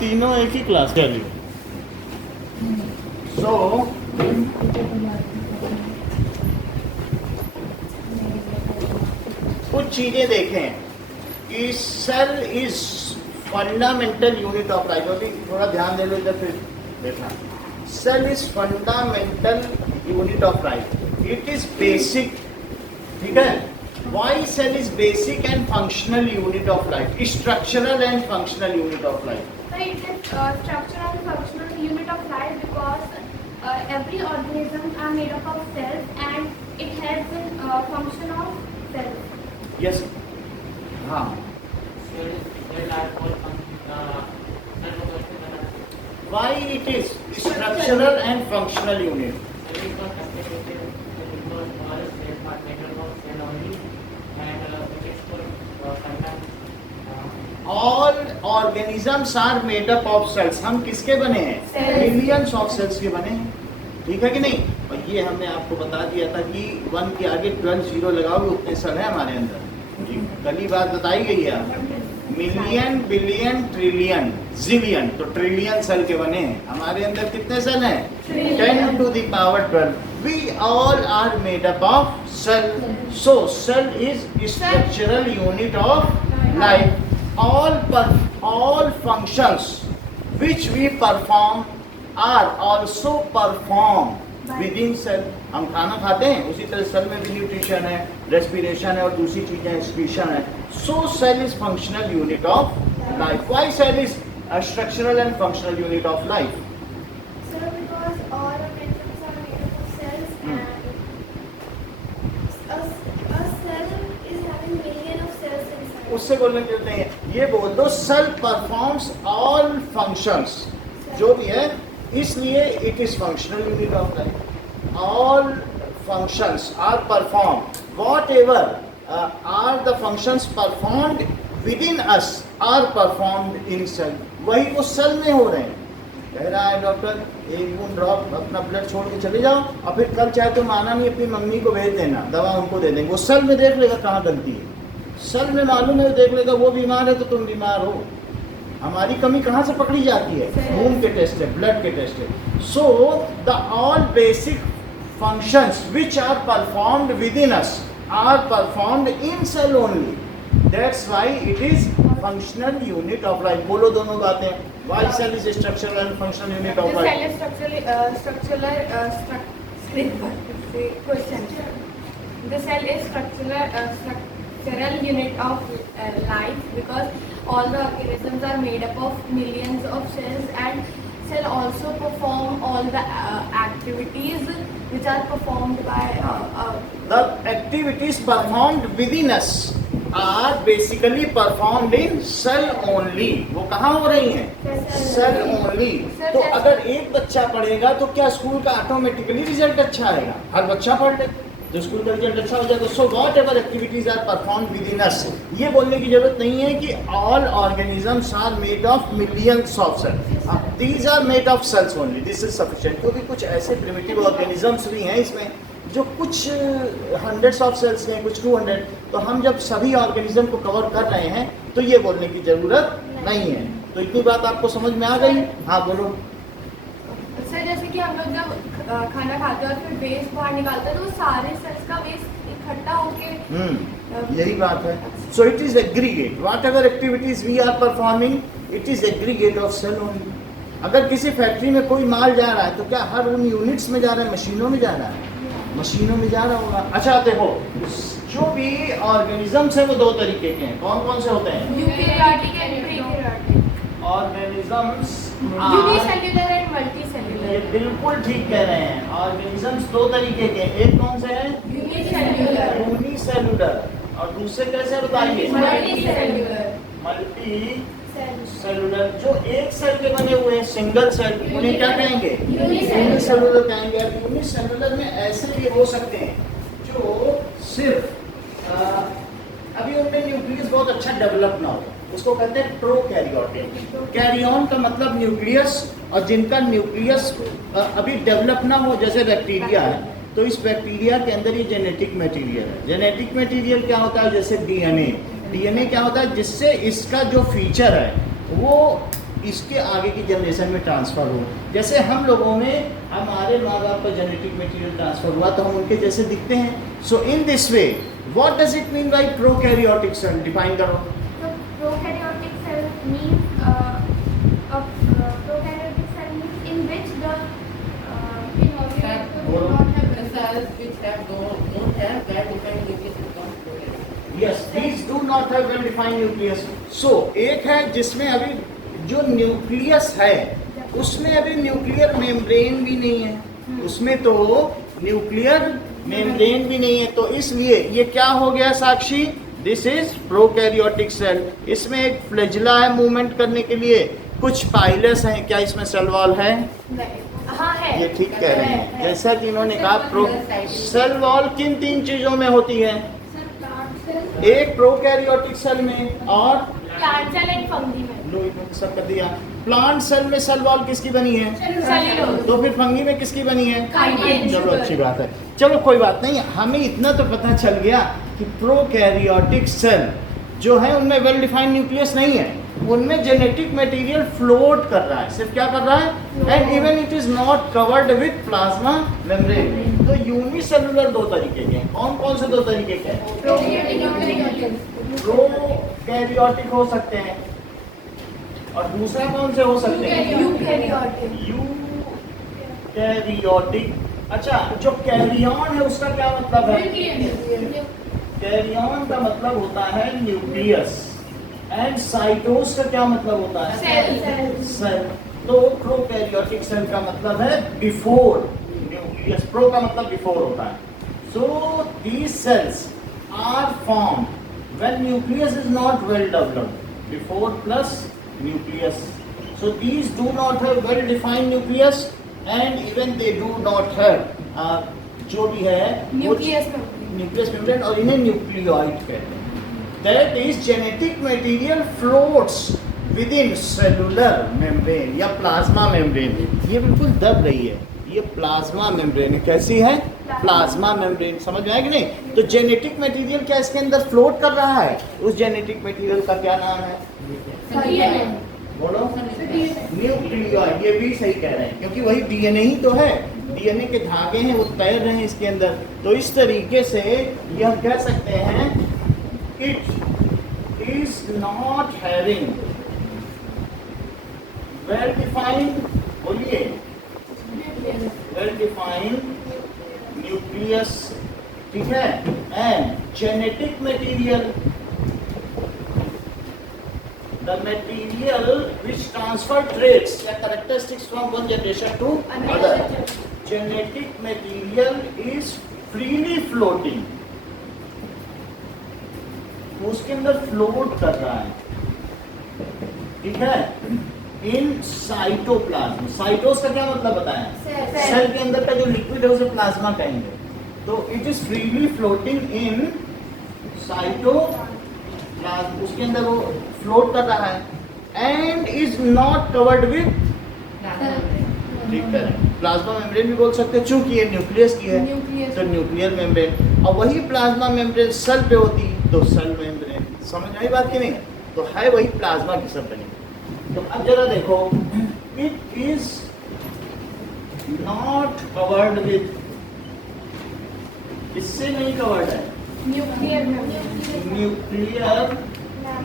तीनों एक ही क्लास के लिए। सो कुछ चीजें देखें कि cell is fundamental unit of life. अभी थोड़ा ध्यान दे लो इधर, फिर देखना। Cell is fundamental unit of life, it is basic, ठीक है। Why cell is basic and functional unit of life, structural and functional unit of life. So it is structural and functional unit of life because every organism are made up of cells and it has a function of cells. Yes, हाँ। Why it is structural and functional unit? All organisms are made up of cells. हम किसके बने हैं? Millions of sales के बने हैं, ठीक है कि नहीं। और ये हमने आपको बता दिया था कि 1 के आगे 12 जीरो लगाओगे उतने सेल है हमारे अंदर। कल ही बात बताई गई है, मिलियन, बिलियन, ट्रिलियन, जिलियन, तो ट्रिलियन सेल के बने हैं। हमारे अंदर कितने सेल हैं? 10 to the power 12। We all are made up of cell. So cell is structural unit of life. All functions which we perform are also performed within cell। हम खाना खाते हैं, उसी तरह सेल में भी न्यूट्रिशन है, रेस्पिरेशन है और दूसरी चीजें एक्सक्रीशन है। So cell is functional unit of life. Why cell is a structural and functional unit of life? So because all organisms are made up of cells and a cell is having million of cells inside. उससे बोलने के लिए ये बोल दो, cell performs all functions, जो भी है, इसलिए it is functional unit of life. All functions are perform, whatever are the functions performed within us are performed in cell. वही वो सेल में हो रहे हैं। कह रहा है डॉक्टर, एक बूंद ड्रॉप अपना ब्लड छोड़ के चले जाओ और फिर कल चाहे तो माना नहीं अपनी मम्मी को भेज देना, दवा उनको दे देंगे। वो सेल में देख लेगा कहाँ गलती है, सेल में मालूम है, देख लेगा वो बीमार है तो तुम बीमार हो। हमारी कमी कहाँ से पकड़ी जाती है? खून के टेस्ट है, ब्लड के टेस्ट है। So the all basic functions which are performed within us are performed in cell only. That's why it is functional unit of life. बोलो दोनों बातें। Why cell is structural and functional unit of The cell लाइफ? The cell is structural unit of life because all the organisms are made up of millions of cells and cell also perform all the activities which are performed by The activities performed within us are basically performed in cell only। वो कहाँ हो रही हैं? Cell only. तो अगर एक बच्चा पढ़ेगा तो क्या स्कूल का ऑटोमेटिकली रिजल्ट अच्छा आएगा? हर बच्चा पढ़ ले तो स्कूल का रिजल्ट अच्छा हो जाएगा। So whatever activities are perform within us, ये बोलने की जरूरत नहीं है कि all organisms are made of millions of cells, these are made of cells only, this is sufficient. क्योंकि कुछ ऐसे प्रिमिटिव ऑर्गेनिजम्स भी हैं इसमें जो कुछ हंड्रेड्स ऑफ सेल्स हैं, कुछ 200। तो हम जब सभी ऑर्गेनिज्म को कवर कर रहे हैं तो ये बोलने की जरूरत नहीं है। तो इतनी बात आपको समझ में आ गई? हाँ बोलो। सर जैसे कि हम लोग जब खाना खाते हैं और फिर वेस्ट बाहर निकालते हैं तो वो सारे सेल्स का वेस्ट इकट्ठा होके यही बात है। So it is aggregate, whatever activities we are performing it is aggregate of cell only. अगर किसी फैक्ट्री में कोई माल जा रहा है तो क्या हर उन यूनिट्स में जा रहा है? मशीनों में जा रहा है, मशीनों में जा रहा होगा। अच्छा देखो, जो भी ऑर्गेनिजम्स हैं वो दो तरीके के हैं। कौन कौन से होते हैं? Eukaryotic and prokaryotic. Organisms unicellular and multicellular. ये बिल्कुल ठीक कह रहे हैं। ऑर्गेनिजम्स दो तरीके के, एक कौन से हैं? यूनिसेल्युलर। यूनिसेल्युलर, और दूसरे कैसे बताइए? मल्टीसेल्युलर। Multi cellular. जो एक सेल के बने हुए हैं, सिंगल सेल, उन्हें क्या कहेंगे? यूनिसेल्युलर कहेंगे। और यूनिसेल्युलर में ऐसे भी हो सकते हैं जो सिर्फ अभी उनमें न्यूक्लियस बहुत अच्छा डेवलप ना हो, उसको कहते हैं प्रोकैरियोटिक। कैरियन का मतलब न्यूक्लियस, और जिनका न्यूक्लियस अभी डेवलप ना हो, जैसे बैक्टीरिया है, तो इस बैक्टीरिया के अंदर ये जेनेटिक मटेरियल है। जेनेटिक मटेरियल क्या होता है? जैसे डीएनए। डीएनए क्या होता है? जिससे इसका जो फीचर है वो इसके आगे की जनरेशन में ट्रांसफर हो। जैसे हम लोगों में हमारे माँ बाप का जेनेटिक मटेरियल ट्रांसफर हुआ तो हम उनके जैसे दिखते हैं। So in this way what does it mean by prokaryotic cell? Define करो। So prokaryotic cell means prokaryotic cell means in which the inorganic do not have The cells which have don't have well-defined nucleus is called prokaryotic. Yes, these do not have well defined nucleus. So एक है जिसमें अभी जो nucleus है उसमें अभी nuclear membrane भी नहीं है, उसमें तो न्यूक्लियर मेम्ब्रेन भी नहीं है। तो इसलिए ये क्या हो गया Sakshi? This is prokaryotic cell. इसमें एक फ्लैजिला है मूवमेंट करने के लिए, कुछ पाइलस हैं। क्या इसमें सेल वॉल है? हाँ है। ये ठीक कह रहे हैं। जैसा कि इन्होंने कहा सेल वॉल किन 3 चीजों में होती है? एक प्रोकैरियोटिक सेल में और प्लांट सेल एंड फंगी में। लो इन्होंने सब कर दिया। प्लांट सेल में सेल वॉल किसकी बनी है? सेल्यूलोज। तो फिर फंगी में किसकी बनी है? काइटिन। चलो अच्छी बात है। चलो कोई बात नहीं, हमें इतना तो पता चल गया कि प्रोकैरियोटिक सेल जो है उनमें वेल डिफाइंड न्यूक्लियस नहीं है, उनमें जेनेटिक मटेरियल फ्लोट कर रहा है। सिर्फ क्या कर रहा है? And even it is not covered with plasma membrane. तो यूनिसेलुलर 2 तरीके के हैं। कौन कौन से 2 तरीके के हैं? प्रोकैरियोटिक हो सकते हैं और दूसरा कौन से हो सकते हैं? यूकैरियोटिक। यूकैरियोटिक। अच्छा, जो कैरियन है उसका क्या मतलब है? कैरियन का मतलब होता है न्यूक्लियस एंड साइटोस का क्या मतलब होता है? सेल। तो प्रोकैरियोटिक सेल का मतलब है बिफोर न्यूक्लियस। प्रो का मतलब बिफोर होता है। So these cells are formed when nucleus is not well developed, before plus nucleus. So these do not have well defined nucleus and even they do not have जो भी है nucleus membrane और इन्हें nucleoid कहते हैं। That is genetic material floats within cellular membrane या plasma membrane. ये बिल्कुल दब रही है, ये प्लाज्मा मेम्ब्रेन है। कैसी है? Plasma membrane. समझ में आया कि नहीं? तो जेनेटिक मटेरियल क्या इसके अंदर फ्लोट कर रहा है? उस जेनेटिक मटेरियल का क्या नाम है? बोलो। न्यूक्लियोइड। ये भी सही कह रहे हैं क्योंकि वही डीएनए ही तो है, डीएनए के धागे हैं वो तैर रहे हैं इसके अंदर। तो इस तरीके से ये हम कह सकते हैं it is not having well defined, बोलिए, वेल डिफाइंड न्यूक्लियस, ठीक है, and genetic material, the material which transfer traits या characteristics from one generation to other. Genetic material is freely floating, उसके अंदर फ्लोट कर रहा है, ठीक है, इन साइटोप्लाज्म। साइटोस का क्या मतलब बताया? सेल के अंदर का जो लिक्विड है उसे प्लाज्मा कहेंगे। तो it is freely floating in cytoplasm, उसके अंदर वो फ्लोट कर रहा है and is not covered with, ठीक है, प्लाज्मा मेम्ब्रेन भी बोल सकते हैं चूंकि ये न्यूक्लियस की है तो न्यूक्लियर मेम्ब्रेन। और वही प्लाज्मा मेम्ब्रेन सेल पे होती तो सेल मेम्ब्रेन। समझ आई बात कि नहीं? तो है वही प्लाज्मा की सब बनी। तो अब जरा देखो, it is not covered with, इससे नहीं कवर्ड है, nuclear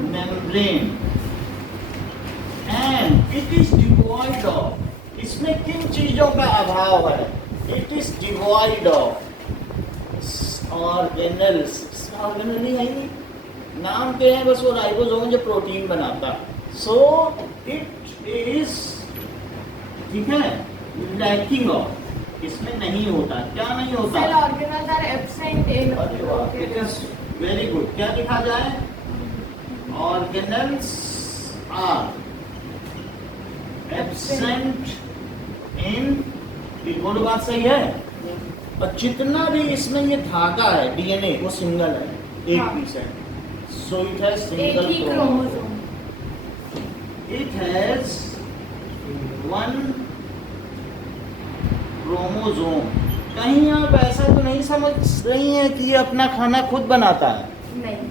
membrane and it is devoid of, इसमें किन चीजों का अभाव है? It is devoid of organelles. Organelle नहीं है, नाम के हैं बस, वो राइबोसोम जो प्रोटीन बनाता। सो इट इज, ठीक है, लैकिंग ऑफ, इसमें नहीं होता। क्या नहीं होता? Cell organelles are absent in. It is very good. क्या लिखा जाए? Organelles are absent in. Good बात सही है। और जितना भी इसमें ये धागा है डीएनए वो सिंगल है, एक पीस है। So it has single chromosome, it has one chromosome. कहीं आप ऐसा तो नहीं समझ रही हैं कि ये अपना खाना खुद बनाता है? नहीं।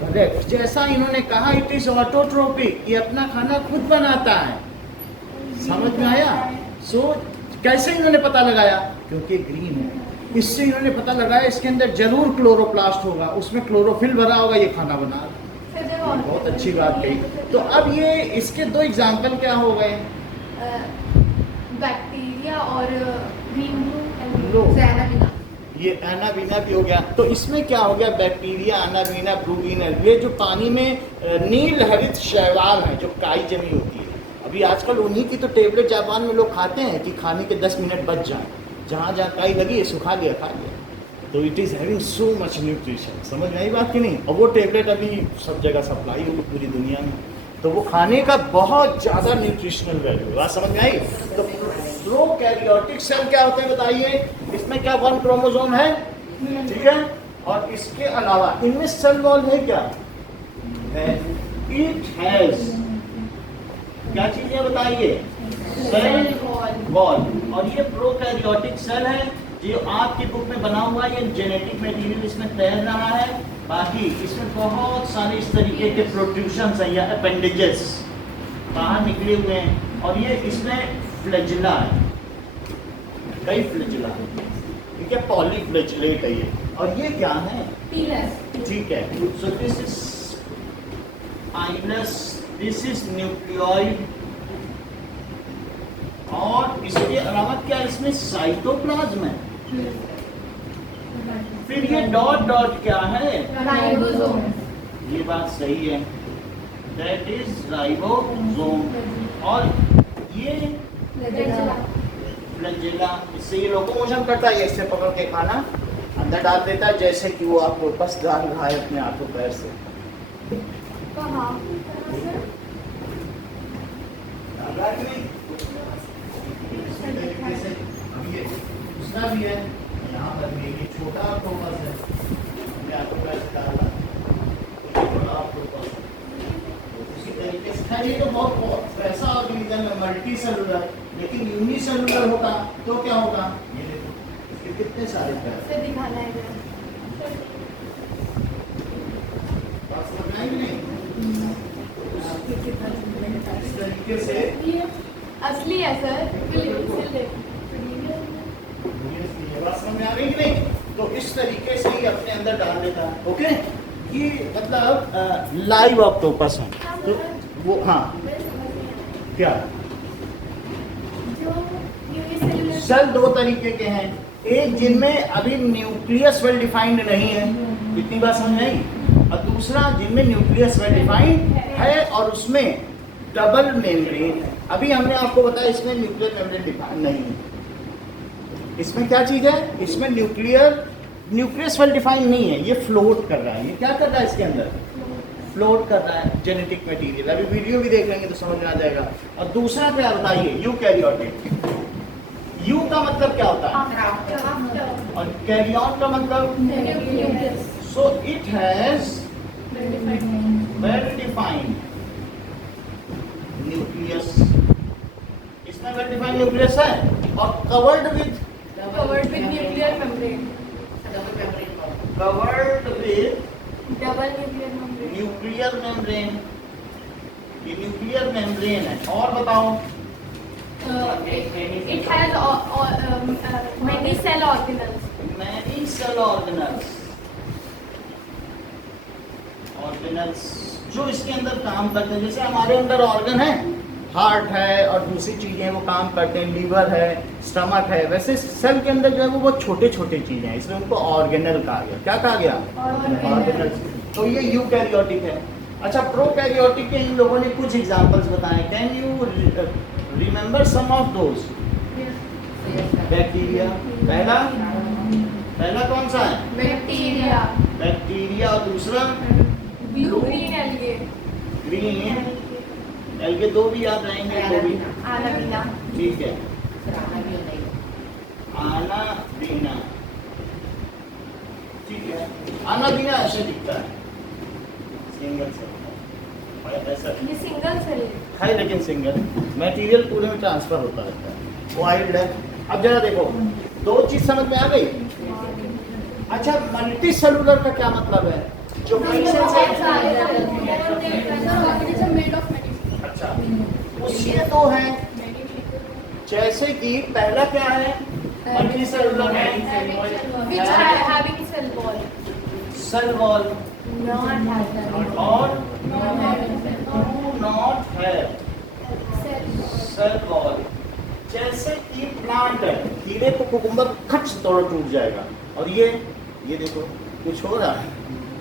करेक्ट, जैसा इन्होंने कहा इट इज ऑटोट्रोपिक, ये अपना खाना खुद बनाता है। समझ में आया? सो कैसे इन्होंने पता लगाया? क्योंकि ग्रीन है, इससे इन्होंने पता लगाया इसके अंदर जरूर क्लोरोप्लास्ट होगा, उसमें क्लोरोफिल भरा होगा, ये खाना बना रहा। बहुत अच्छी बात कही। तो अब ये इसके दो एग्जाम्पल क्या हो गए? बैक्टीरिया और ग्रीन लो, Cyanabina. ये एनाबीना भी हो गया। तो इसमें क्या हो गया? बैक्टीरिया, एनाबीना, ब्रूबिना, ये जो पानी में नील हरित शैवाल है, जो काई जमी होती है। अभी आजकल उन्हीं की तो टेबलेट जापान में लोग खाते हैं कि खाने के 10 मिनट बच जाए, जहाँ जहाँ काई लगी है सुखा लिया, खा लिया। तो it is having so much nutrition. समझ में आई बात कि नहीं? और वो टेबलेट अभी सब जगह सप्लाई होगी पूरी दुनिया में, तो वो खाने का बहुत ज़्यादा न्यूट्रिशनल वैल्यू। बात समझ में आई? तो प्रोकैरियोटिक सेल क्या होते हैं बताइए? इसमें क्या 1 क्रोमोसोम है, ठीक है, और इसके अलावा इनमें सेल वॉल है क्या? है। इट हैज क्या चीज़ है बताइए? Cell wall. और ये प्रोकैरियोटिक सेल है जो आपकी बुक में बना हुआ है। ये जेनेटिक मटेरियल इसमें तैर रहा है। बाकी इसमें बहुत सारे इस तरीके के प्रोट्रूशंस हैं या अपेंडेजेस बाहर निकले हुए हैं। और ये इसमें फ्लैजिला है, कई फ्लैजिला है, ठीक है, पॉलीफ्लैजिलेट है ये। और ये क्या है? ठीक है। So this is IELTS, this is nucleoid. और इसके अलावा क्या इसमें साइटोप्लाज्म है? फिर ये डॉट डॉट क्या है? राइबोसोम। ये बात सही है, दैट इज राइबोसोम। और ये फ्लैजिला, इससे ये लोकोमोशन करता है, इससे पकड़ के खाना अंदर डाल देता है, जैसे कि वो आपको बस डाल रहा है अपने हाथों पैर से। कहाँ? ये दूसरा भी है, यहाँ पर भी ये छोटा ऑक्टोपस है, हमने आपको कैसे डाला, बड़ा ऑक्टोपस। उसी तरीके से खैर ये तो बहुत ऐसा ऑर्गेनिज्म है मल्टी सेलुलर, लेकिन यूनिसेलुलर होगा तो क्या होगा? ये देखो इसके कितने सारे पैर। से दिखाना है बात समझ में आई कि नहीं? इस तरीके से असली है सर, बात समझ में आ रही कि नहीं? तो इस तरीके से ही अपने अंदर डाल देता है। ओके, ये मतलब लाइव ऑक्टोपस है। तो वो हाँ क्या सेल दो तरीके के हैं, एक जिनमें अभी न्यूक्लियस वेल डिफाइंड नहीं है, इतनी बात समझ नहीं, और दूसरा जिनमें न्यूक्लियस वेल डिफाइंड है और उसमें डबल मेम्ब्रेन है। अभी हमने आपको बताया इसमें न्यूक्लियर मेम्ब्रेन डिफाइंड नहीं है। इसमें क्या चीज़ है? इसमें न्यूक्लियस वेल डिफाइंड नहीं है, ये फ्लोट कर रहा है। ये क्या कर रहा है? इसके अंदर फ्लोट कर रहा है जेनेटिक मटेरियल। अभी वीडियो भी देख लेंगे तो समझ में आ जाएगा। और दूसरा क्या बताइए? यूकैरियोटिक। यू का मतलब क्या होता है? और कैरियोन का मतलब? So it has well defined nucleus. इसमें वेल डिफाइंड न्यूक्लियस है और covered with nuclear membrane. Covered with double nuclear membrane. Nuclear membrane. ये न्यूक्लियर मेम्ब्रेन है। और बताओ? It has many cell organelles. Many cell organelles जो इसके अंदर काम करते हैं। जैसे हमारे अंदर ऑर्गन है, हार्ट है और दूसरी चीजें वो काम करते हैं, लीवर है, स्टमक है, वैसे सेल के अंदर जो है वो बहुत छोटे छोटे चीजें हैं, इसलिए उनको ऑर्गेनल कहा गया। क्या कहा गया? ऑर्गेनल। तो ये यूकैरियोटिक है। अच्छा, प्रोकैरियोटिक के इन लोगों ने कुछ एग्जांपल्स बताए। Can you remember some of those? Bacteria पहला कौन सा है? बैक्टीरिया। और दूसरा ग्रीन एल्गे। ग्रीन एल्गे, दो भी याद रहेंगे, दो भी एनाबीना। ठीक है, एनाबीना, ठीक है। एनाबीना ऐसे दिखता है, सिंगल सेल ऐसा ये सिंगल सेल है, लेकिन सिंगल मटेरियल पूरे में ट्रांसफर होता रहता है, वाइल्ड है। अब जरा देखो, दो चीज समझ में आ गई। अच्छा, मल्टी सेलुलर का क्या मतलब है? जो मेडिसिन से made of medicine. अच्छा, उसके दो हैं, जैसे कि पहला क्या है, मल्टीसेलुलर है, Which having cell wall. Cell wall Not having. और Not having. नॉट है सेल वॉल। जैसे कि प्लांट है, कीड़े को कुकुम्बर खट तोड़ टूट जाएगा, और ये देखो कुछ हो रहा है,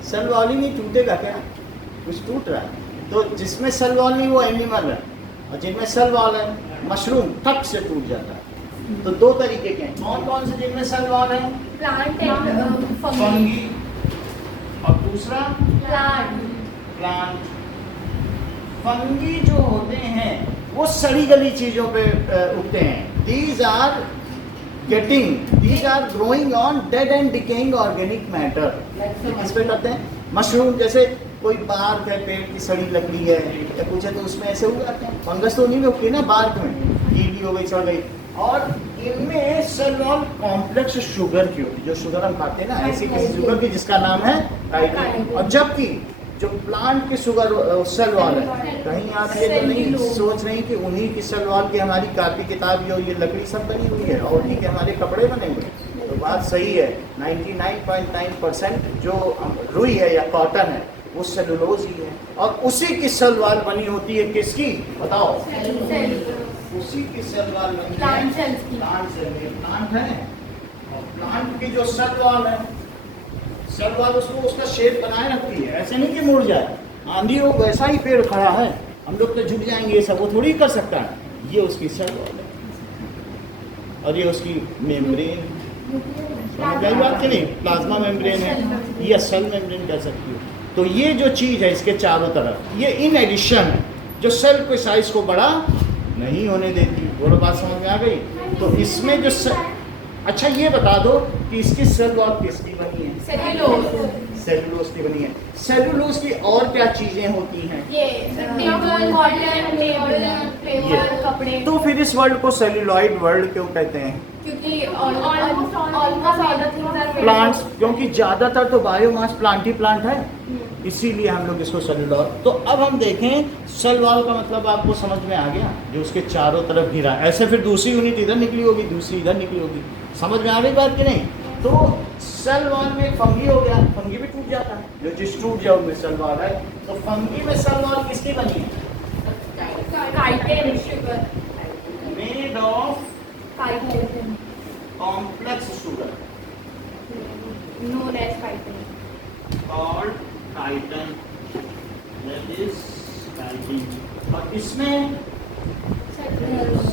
सेल वॉल ही नहीं टूटेगा क्या, कुछ टूट रहा है। तो जिसमें सेल वॉल नहीं वो एनिमल है, और जिनमें सेल वॉल है मशरूम ठक से टूट जाता है। तो दो तरीके के हैं, कौन कौन से जिनमें सेल वॉल है, Plant and fungi. फंगी, और दूसरा Plant. प्लांट। फंगी जो होते हैं वो सड़ी गली चीजों पे उगते हैं। These are growing on dead and decaying organic matter. किस पे करते हैं, मशरूम, जैसे कोई बार्क है, पेड़ की सड़ी लकड़ी है या कुछ है, तो उसमें ऐसे उगाते हैं। फंगस तो नहीं में उगती ना, बार्क में कीड़ी हो गई, सड़ गई। और इनमें सेल वॉल कॉम्प्लेक्स शुगर की होती है, जो शुगर हम खाते हैं ना, ऐसी किसी शुगर की जिसका नाम है काइटिन। और जबकि जो प्लांट की शुगर सेल वॉल है, कहीं आप ये तो नहीं सोच रही कि उन्हीं की सेल वॉल की हमारी कॉपी किताब और ये लकड़ी सब बनी हुई है, और उन्हीं के हमारे कपड़े बने हुए हैं। तो बात सही है, 99.9% जो रुई है या कॉटन है वो सेलुलोज ही है, और उसी की सेल वॉल बनी होती है, किसकी बताओ, उसी की सेल वॉल बनी है Plant cells की। प्लांट सेल में प्लांट है, और प्लांट की जो सेल वॉल है, सेल वॉल उसको उसका शेप बनाए रखती है, ऐसे नहीं कि मुड़ जाए, आंधी हो वैसा ही पेड़ खड़ा है, हम लोग तो झुक जाएंगे, ये सब वो थोड़ी कर सकता है। ये उसकी सेल वॉल है, और ये उसकी मेम्ब्रेन, समझ गई बात कि नहीं, प्लाज्मा मेम्ब्रेन है या सेल मेम्ब्रेन कह सकती हो। तो ये जो चीज़ है इसके चारों तरफ, ये इन एडिशन है जो सेल के साइज को बड़ा नहीं होने देती। बोलो बात समझ में आ गई। तो इसमें जो अच्छा ये बता दो कि इसकी सेल वॉल किसकी बनी है, Cellulose. सेलुलोज की बनी है। सेलुलोज की और क्या चीजें होती हैं, ये टेबल, कॉटन, पेपर, कपड़े। तो फिर इस वर्ल्ड को सेल्यूलॉइड वर्ल्ड क्यों कहते हैं, क्योंकि almost all the things are made plants, of- क्योंकि ज्यादातर तो बायोमास प्लांट ही प्लांट है, इसीलिए हम लोग इसको सेलुलॉइड। तो अब हम देखें सेल वॉल का मतलब आपको समझ में आ गया, जो उसके चारों तरफ घिरा है। ऐसे फिर दूसरी यूनिट इधर निकली होगी, दूसरी इधर निकली होगी, समझ में आ गई बात कि नहीं। तो सेल वॉल में फंगी हो गया, फंगी भी टूट जाता है, जो चीज टूट जाए उनमें सेल वॉल है। तो फंगी में सेल वॉल किसकी बनी है, Chitin, sugar. Made of Chitin. Complex sugar Known as chitin. called chitin, that is chitin। और इसमें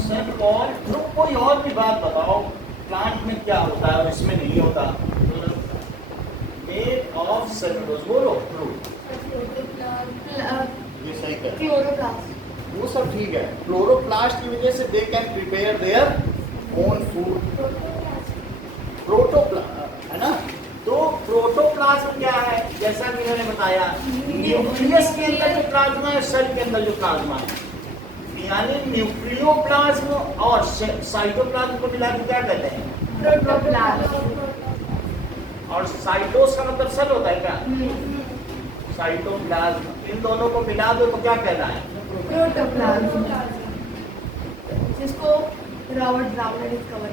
सेल वॉल, तो कोई और भी बात बताओ, प्लांट में क्या होता है और इसमें नहीं होता, मेड ऑफ सेलुलोज, बोलो ये सही है, Chloroplast. वो सब ठीक है। क्लोरोप्लास्ट की वजह से they can prepare their own food, protoplast है ना। तो प्रोटोप्लाज्म क्या है, जैसा कि मैंने बताया, न्यूक्लियस के अंदर जो प्लाज्मा है, सेल के अंदर जो प्लाज्मा है, यानी न्यूक्लियोप्लाज्म और साइटोप्लाज्म को मिला के क्या कहते हैं, Protoplasm. और साइटोस का मतलब सेल होता है क्या, साइटोप्लाज्म, इन दोनों को मिला दो तो क्या कहना है, Protoplasm. जिसको रॉबर्ट ब्राउन ने डिस्कवर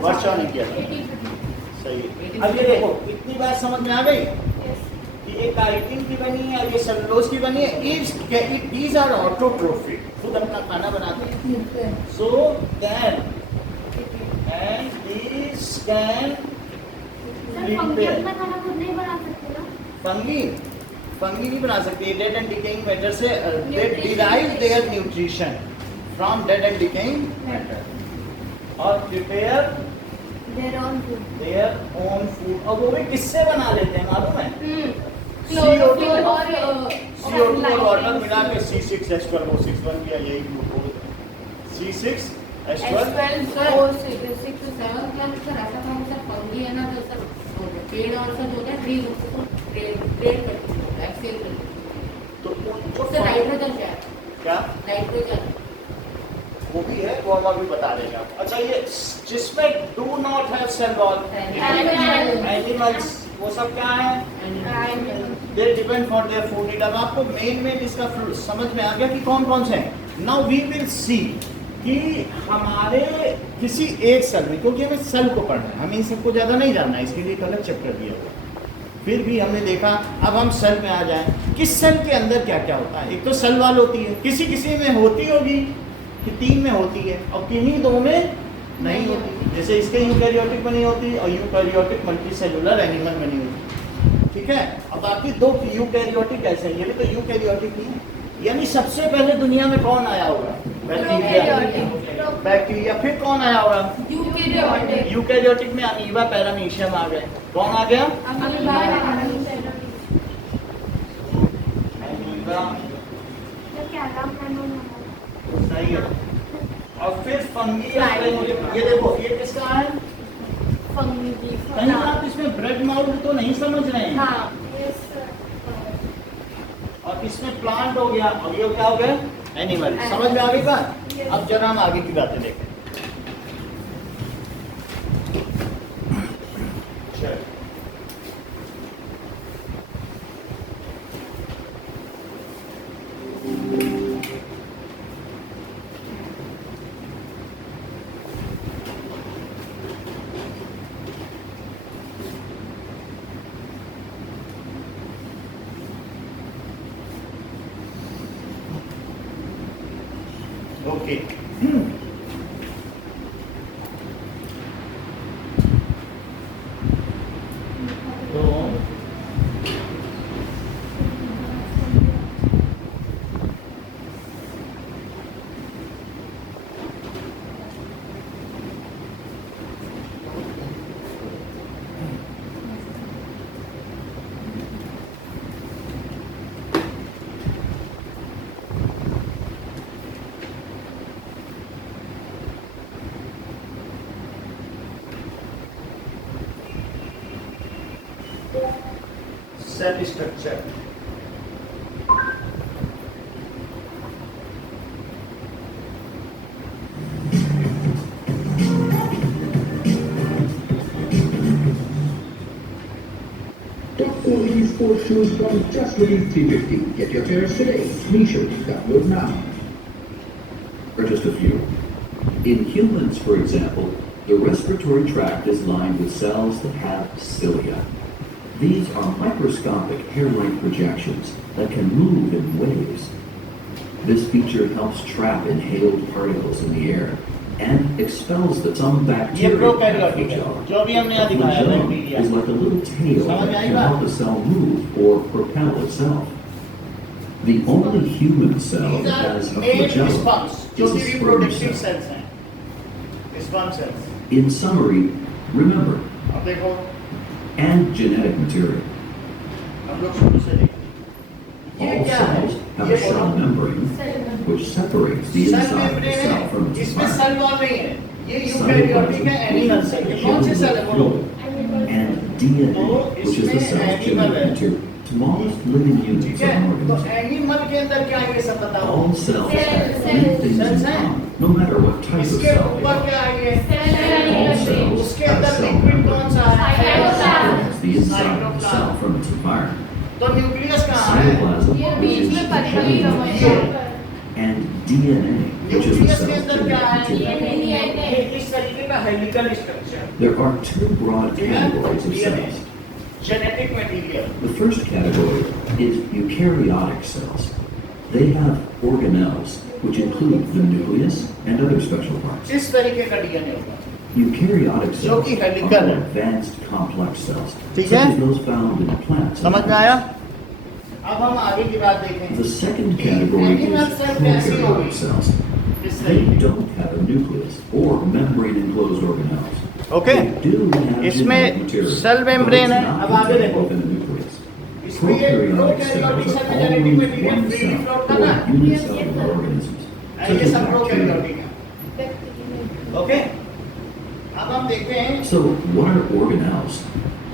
वर्षा ने किया था। सही है। अब ये देखो इतनी बात समझ में आ गई कि ये काइटिन की बनी है और ये सेलुलोज की बनी है। दीज आर ऑटोट्रोफिक, खुद अपना खाना बनाते हैं। So then and these can fungi नहीं बना सकती, डेड एंड डिकेइंग मैटर से they derive their nutrition from dead and decaying matter और प्रिपेयर देयर ओन फूड। और वो भी किससे बना लेते हैं मालूम है, CO2 और वाटर मिला के C6H12O6 या यही C6H12 फंगी है ना, तो सर पेड़ और सब जो है ट्री उसको ट्रेड करते हैं, एक्सेल करते हैं। तो उनको उससे नाइट्रोजन क्या है, क्या नाइट्रोजन वो भी है, वो हम अभी बता देंगे। अच्छा ये जिसमें do not have cell wall, Animals. Animals वो सब क्या है? They depend for their food need. अब आपको मेन इसका समझ में आ गया कि कौन कौन से हैं। नाउ वी विल सी कि हमारे किसी एक सेल में, क्योंकि हमें सेल को पढ़ना है, हमें इन सबको ज़्यादा नहीं जानना है, इसके लिए एक अलग चैप्टर दिया हुआ है। फिर भी हमने देखा, अब हम सेल में आ जाएं, किस सेल के अंदर क्या क्या होता है। एक तो सेल वॉल होती है, किसी किसी में होती होगी कि 3 में होती है और किन्हीं 2 में नहीं होती। जैसे इसके यूकैरियोटिक में नहीं होती और यूकैरियोटिक मल्टीसेलुलर एनिमल में नहीं होती, ठीक है। अब बाकी 2 यूकैरियोटिक ऐसे हैं, ये भी तो यूकैरियोटिक नहीं है। यानी सबसे पहले दुनिया में कौन आया होगा? बैक्टीरिया। फिर कौन आया होगा? यूकैरियोटिक। यूकैरियोटिक में अमीबा, पैरामीशियम आ गए। कौन आ गया? अमीबा। सही है। और फिर फंगी। ये देखो, ये किसका है? फंगी। कहीं आप इसमें ब्रेड माउल्ड तो नहीं समझ रहे हैं? हाँ। और इसमें प्लांट हो गया और ये क्या हो गया? एनिमल। समझ में आ गई बात? अब जरा हम आगे की बातें देखते हैं। ओके, तो cell structure. Top quality sports shoes from Just Release 350. Get your pairs today. T-shirts, download now. Are just a few. In humans, for example, the respiratory tract is lined with cells that have cilia. These are microscopic hair-like projections that can move in waves. This feature helps trap inhaled particles in the air and expels some ये bacteria. Prokaryotic है, जो भी हमने यहाँ दिखाया Flagella bacteria. is like a little tail समझ that में आई can बात? help a cell move or propel itself. The only human cell These that are has a male flagella sperms, जो is कि a sperm reproductive cell. cells हैं, sperm cells। In summary, remember, अब देखो, and genetic material. हम लोग शुरू से देखें, ये All क्या है? cells have ये a cell बोलो, membrane which separates the cell inside of the membrane cell है, from its इसमें environment. सेल वॉल नहीं है, ये यूकैरियोटिक है, एनिमल सेल। ये कौन से सेल है बोलो? And DNA, तो which is the इसमें cell's एनिमल genetic है, material. Smallest living ठीक units है? of an तो organism. एनिमल के अंदर क्या है ये सब बताओ? All cells have many things in Cells हैं। common, no matter what type of इसके cell they ऊपर are. क्या है ये? All cells उसके have a अंदर cell लिक्विड membrane कौन सा है? that separates the inside of the cell from its environment. तो न्यूक्लियस कहाँ है? Cytoplasm, ये which बीच is में the पतली genetic Raman material, and DNA, which is the nucleus के cell's अंदर क्या genetic है? material. ये इस तरीके का helical structure, There are two broad categories of cells. Genetic material. The first category is eukaryotic cells. They have organelles, which include the nucleus and other special parts. इस तरीके का डीएनए होगा। Eukaryotic जो cells कि are helical more है। advanced complex cells, ठीक such है? as those found in plants. and समझ में animals. आया? अब हम आगे की बात देखें। The second category Animal is cell कैसी होगी? prokaryotic cells. इस They तरीके। don't have a nucleus or membrane enclosed organelles. Okay, They do have इसमें genetic material, cell membrane but है। it's not अब आगे contained देखो। within the nucleus. इसमें ये Prokaryotic prokaryotic cells cell are में genetic always material one freely cell float कर रहा or है। unicellular organisms, ये such as सब bacteria. प्रोकैरियोटिक है। ओके, अब हम देखते हैं। So, what are organelles?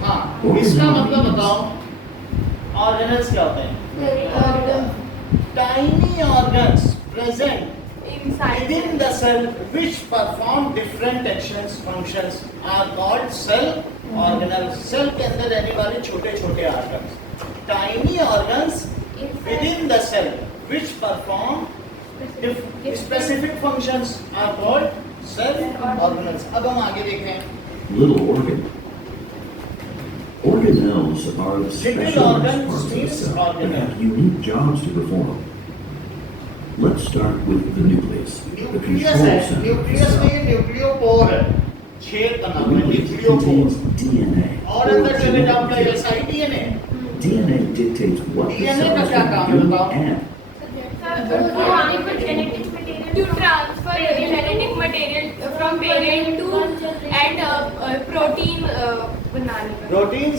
हाँ, इसका मतलब बताओ, ऑर्गेनल्स क्या होते हैं? Tiny organs present within the cell which perform different actions functions are called cell organelles. Cell के अंदर रहने वाले छोटे छोटे organs, tiny organs within the cell which perform specific functions are called cell organelles. अब हम आगे देखें. Little organ. Organelles are the specialized organs parts of the means cell that organelle. have unique jobs to perform. Let's start with the nucleus, the nucleus control है, center of the nucleus cell. में न्यूक्लियोपोर है, छेद बना The हुआ है, nucleus न्यूक्लियोपोर. contains DNA. और अंदर चले जाओ आपका ये side DNA. DNA dictates what the DNA cell का is क्या going काम to है do बताओ? and To transfer genetic material from parent to and protein बनाने का. प्रोटीन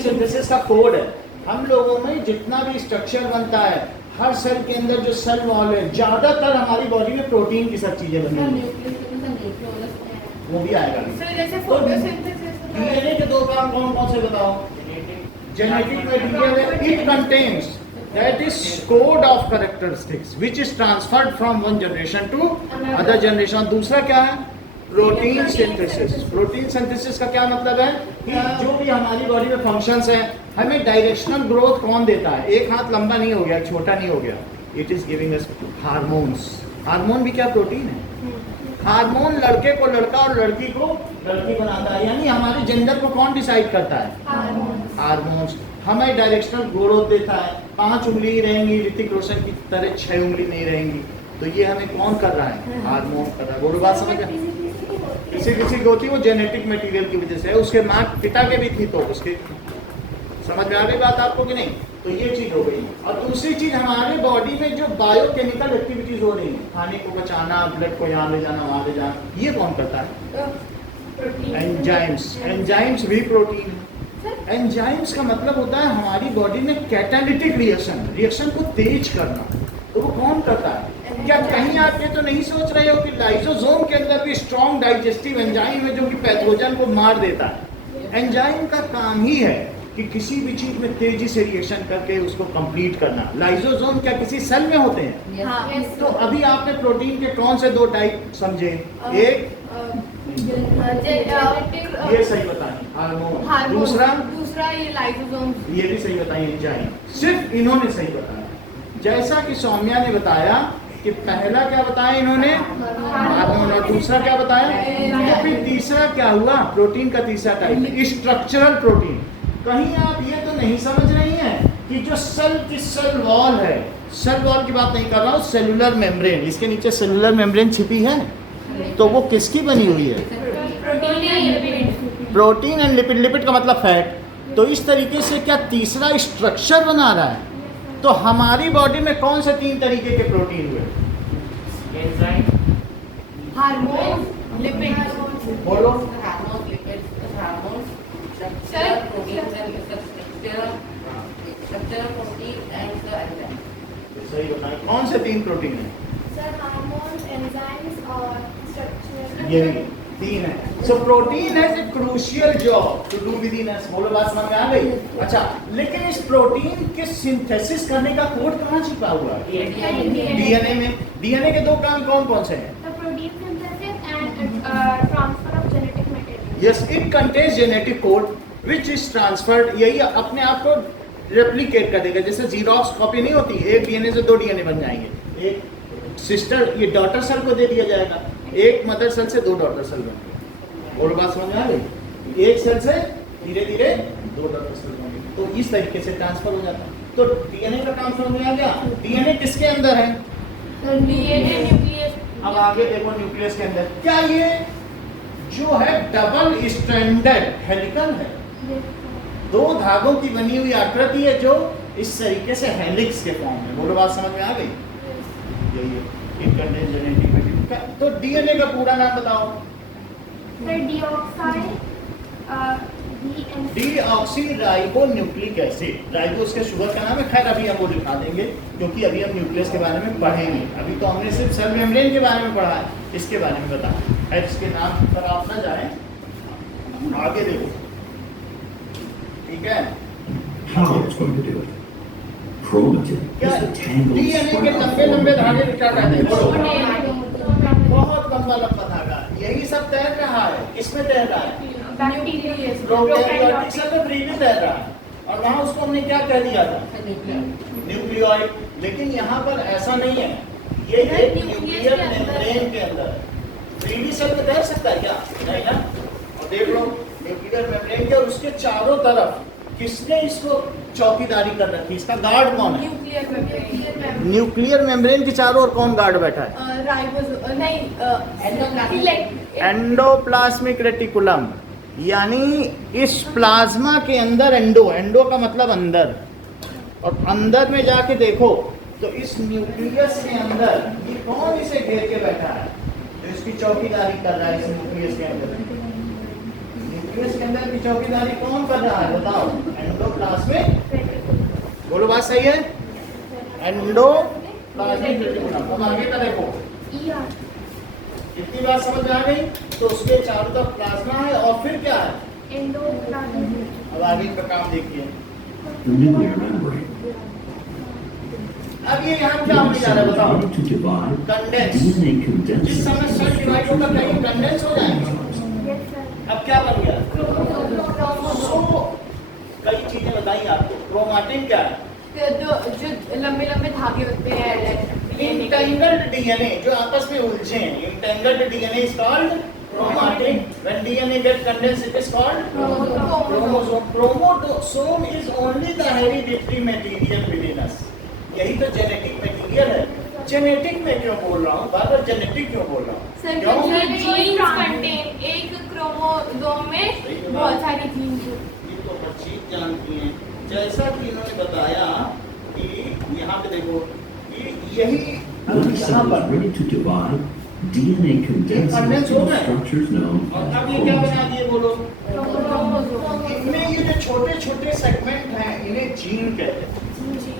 सिंथेसिस का कोड है. हम लोगों में जितना भी स्ट्रक्चर बनता है, हर सेल के अंदर जो सेल वॉल है, ज्यादातर हमारी बॉडी में प्रोटीन की सब चीजें बनी हुई हैं. वो भी आएगा. So जैसे photosynthesis डीएनए के दो काम कौन कौन से बताओ? Genetic material, it contains that is code of characteristics which is transferred from one generation to other generation. दूसरा क्या है? Protein synthesis. प्रोटीन सिंथेसिस का क्या मतलब है कि जो भी हमारी बॉडी में फंक्शंस हैं, हमें डायरेक्शनल ग्रोथ कौन देता है? एक हाथ लंबा नहीं हो गया, छोटा नहीं हो गया. It is giving us hormones. Hormone भी क्या? प्रोटीन है. हार्मोन लड़के को लड़का और लड़की को लड़की बनाता है. यानी हमारे जेंडर को कौन डिसाइड करता है? हार्मोन्स. हमें डायरेक्शनल ग्रोथ देता है. 5 उंगली रहेंगी ऋतिक रोशन की तरह, 6 उंगली नहीं रहेंगी. तो ये हमें कौन कर रहा है? हार्मोन कर रहा है. बोलो बात समझ में? किसी किसी की होती है वो जेनेटिक मटेरियल की वजह से है. उसके माँ पिता के भी थी, तो उसके समझ में आ गई बात आपको कि नहीं? तो ये चीज हो गई. और दूसरी चीज, हमारे बॉडी में जो बायोकेमिकल एक्टिविटीज हो रही है, खाने को बचाना, ब्लड को यहाँ ले जाना, वहाँ ले जाना, ये कौन करता है? एंजाइम्स. एंजाइम्स भी प्रोटीन है. एंजाइम्स का मतलब होता है हमारी बॉडी में कैटालिटिक रिएक्शन को तेज करना. तो वो कौन करता है? क्या कहीं आप ये तो नहीं सोच रहे हो कि लाइसोसोम के अंदर भी स्ट्रॉन्ग डाइजेस्टिव एंजाइम है जो कि पैथोजन को मार देता है? एंजाइम का काम ही है कि किसी भी चीज में तेजी से रिएक्शन करके उसको कंप्लीट करना. लाइसोसोम क्या किसी सेल में होते हैं? हाँ. तो अभी आपने प्रोटीन के कौन से 2 टाइप समझे? एक ये सही बताएं, हार्मोन. दूसरा ये लाइसोसोम. ये भी सही बताइए, एंजाइम. सिर्फ इन्होंने सही बताया. जैसा कि सौम्या ने बताया कि पहला क्या बताया इन्होंने? हार्मोन. और दूसरा क्या बताया? तो फिर तीसरा क्या हुआ? प्रोटीन का तीसरा टाइप स्ट्रक्चरल प्रोटीन. कहीं आप ये तो नहीं समझ रही हैं कि जो सेल की सेल वॉल है, सेल वॉल की बात नहीं कर रहा हूँ, सेलुलर मेम्ब्रेन, इसके नीचे सेलुलर मेम्ब्रेन छिपी है, तो वो किसकी बनी हुई है? Protein and lipid. लिपिड का मतलब फैट. तो इस तरीके से क्या तीसरा स्ट्रक्चर बना रहा है? तो हमारी बॉडी में कौन से 3 तरीके के प्रोटीन हुए? Hormone, lipid. बोलो. सही बताएं, कौन से 3 प्रोटीन है? सर हार्मोन, एंजाइम्स और स्ट्रक्चर. ये 3 है. So protein has a crucial job to do within us. बोलो बात समझ में आ गई? अच्छा, लेकिन इस प्रोटीन के सिंथेसिस करने का कोड कहाँ छिपा हुआ है? डीएनए में. डीएनए के 2 काम कौन कौन से हैं? Protein synthesis and transfer of genetic material. Yes, it contains genetic code which is transferred. यही अपने आप को रेप्लिकेट कर देगा. जैसे जीरोक्स कॉपी नहीं होती, एक डीएनए से 2 डीएनए बन जाएंगे. एक सिस्टर, ये डॉटर सेल को दे दिया जाएगा, एक मदर सेल से 2 डॉटर सेल बनेंगे. और बात समझ में आ गई? एक सेल से धीरे धीरे 2 डॉटर सेल बनेंगे. तो इस तरीके से ट्रांसफर हो जाता है. तो डीएनए का काम समझ में आ गया? डीएनए किसके अंदर है? DNA nucleus. अब आगे देखो, न्यूक्लियस के अंदर क्या ये जो है डबल स्ट्रैंडेड हेलिकल है, 2 धागों की बनी हुई आकृति है जो इस तरीके से हेलिक्स के फॉर्म में. बोलो बात समझ में आ गई? यही है. It contains genetic material. तो डीएनए का पूरा नाम बताओ. Deoxyribonucleic acid. राइबो उसके शुगर का नाम है. खैर अभी हम वो दिखा देंगे क्योंकि अभी हम न्यूक्लियस के बारे में पढ़ेंगे. अभी तो हमने सिर्फ सेल मेम्ब्रेन के बारे में पढ़ा है, इसके बारे में बता. खैर इसके नाम पर आप ना जाएं, आगे देखो. ठीक है? How it's going to do it. Chromatin क्या is the tangled डीएनए के sprout लंबे लंबे formed धागे by क्या कहते हैं? बोलो। Protein. बहुत लंबा लंबा धागा, यही सब तैर रहा है। किसमें तैर रहा है? Bacteria. प्रोकैरियोटिक सेल में फ्रीली तैर रहा है। और वहाँ उसको हमने क्या कह दिया था? न्यूक्लियोइड। लेकिन यहाँ पर ऐसा नहीं है, ये एक न्यूक्लियर मेम्ब्रेन के अंदर फ्रीली सेल में तैर सकता है क्या? नहीं ना। और देख लो न्यूक्लियर मेम्ब्रेन के, और उसके चारों तरफ किसने इसको चौकीदारी कर रखी? इसका गार्ड कौन है? Nuclear membrane. न्यूक्लियर मेम्ब्रेन के चारों ओर कौन गार्ड बैठा है? Ribosome. नहीं. Endoplasmic. एंडोप्लाज्मिक रेटिकुलम, यानी इस प्लाज्मा के अंदर एंडो का मतलब अंदर, और अंदर में जाके देखो तो इस न्यूक्लियस के अंदर ये कौन इसे घेर के बैठा है, जो इसकी चौकीदारी कर रहा है? इस न्यूक्लियस के अंदर, न्यूक्लियस के अंदर की चौकीदारी कौन कर रहा है? बताओ। एंडोप्लाज्मिक, बोलो बात सही है? Endoplasmic reticulum. अब आगे का देखो, इतनी बात समझ में आ गई? तो उसके चारों तरफ प्लाज्मा है, और फिर क्या है? अब आगे का काम देखिए। the nuclear membrane. अब ये यहाँ क्या होने जा रहा है? बताओ। Ready to divide, condense. DNA जिस condenses समय सेल डिवाइड होगा क्या ये कंडेंस हो जाएंगे? अब क्या बन गया? सो कई चीजें बताई आपको। क्रोमाटिन क्या है? जो लंबे लंबे धागे होते हैं इंटेंगल्ड डीएनए जो आपस में उलझे हैं। Entangled DNA is called chromatin. When DNA get condense it is called chromosome. Chromosome is only the hereditary material within us. यही तो जेनेटिक मटेरियल है। जेनेटिक में क्यों बोल रहा हूँ? बार-बार जेनेटिक क्यों बोल रहा हूँ? सर, क्यों? जीन्स कंटेन एक क्रोमोसोम में बहुत सारी जीन्स ये तो अच्छी जानती हैं। जैसा कि इन्होंने बताया कि यहाँ पे देखो कि यही When a यहाँ cell is पर, ready to divide, DNA condenses condense हो into गए। structures known और as अब ये क्या बना chromosomes. दिए? बोलो। क्रोमोसोम। इनमें ये जो छोटे छोटे सेगमेंट हैं इन्हें जीन कहते हैं।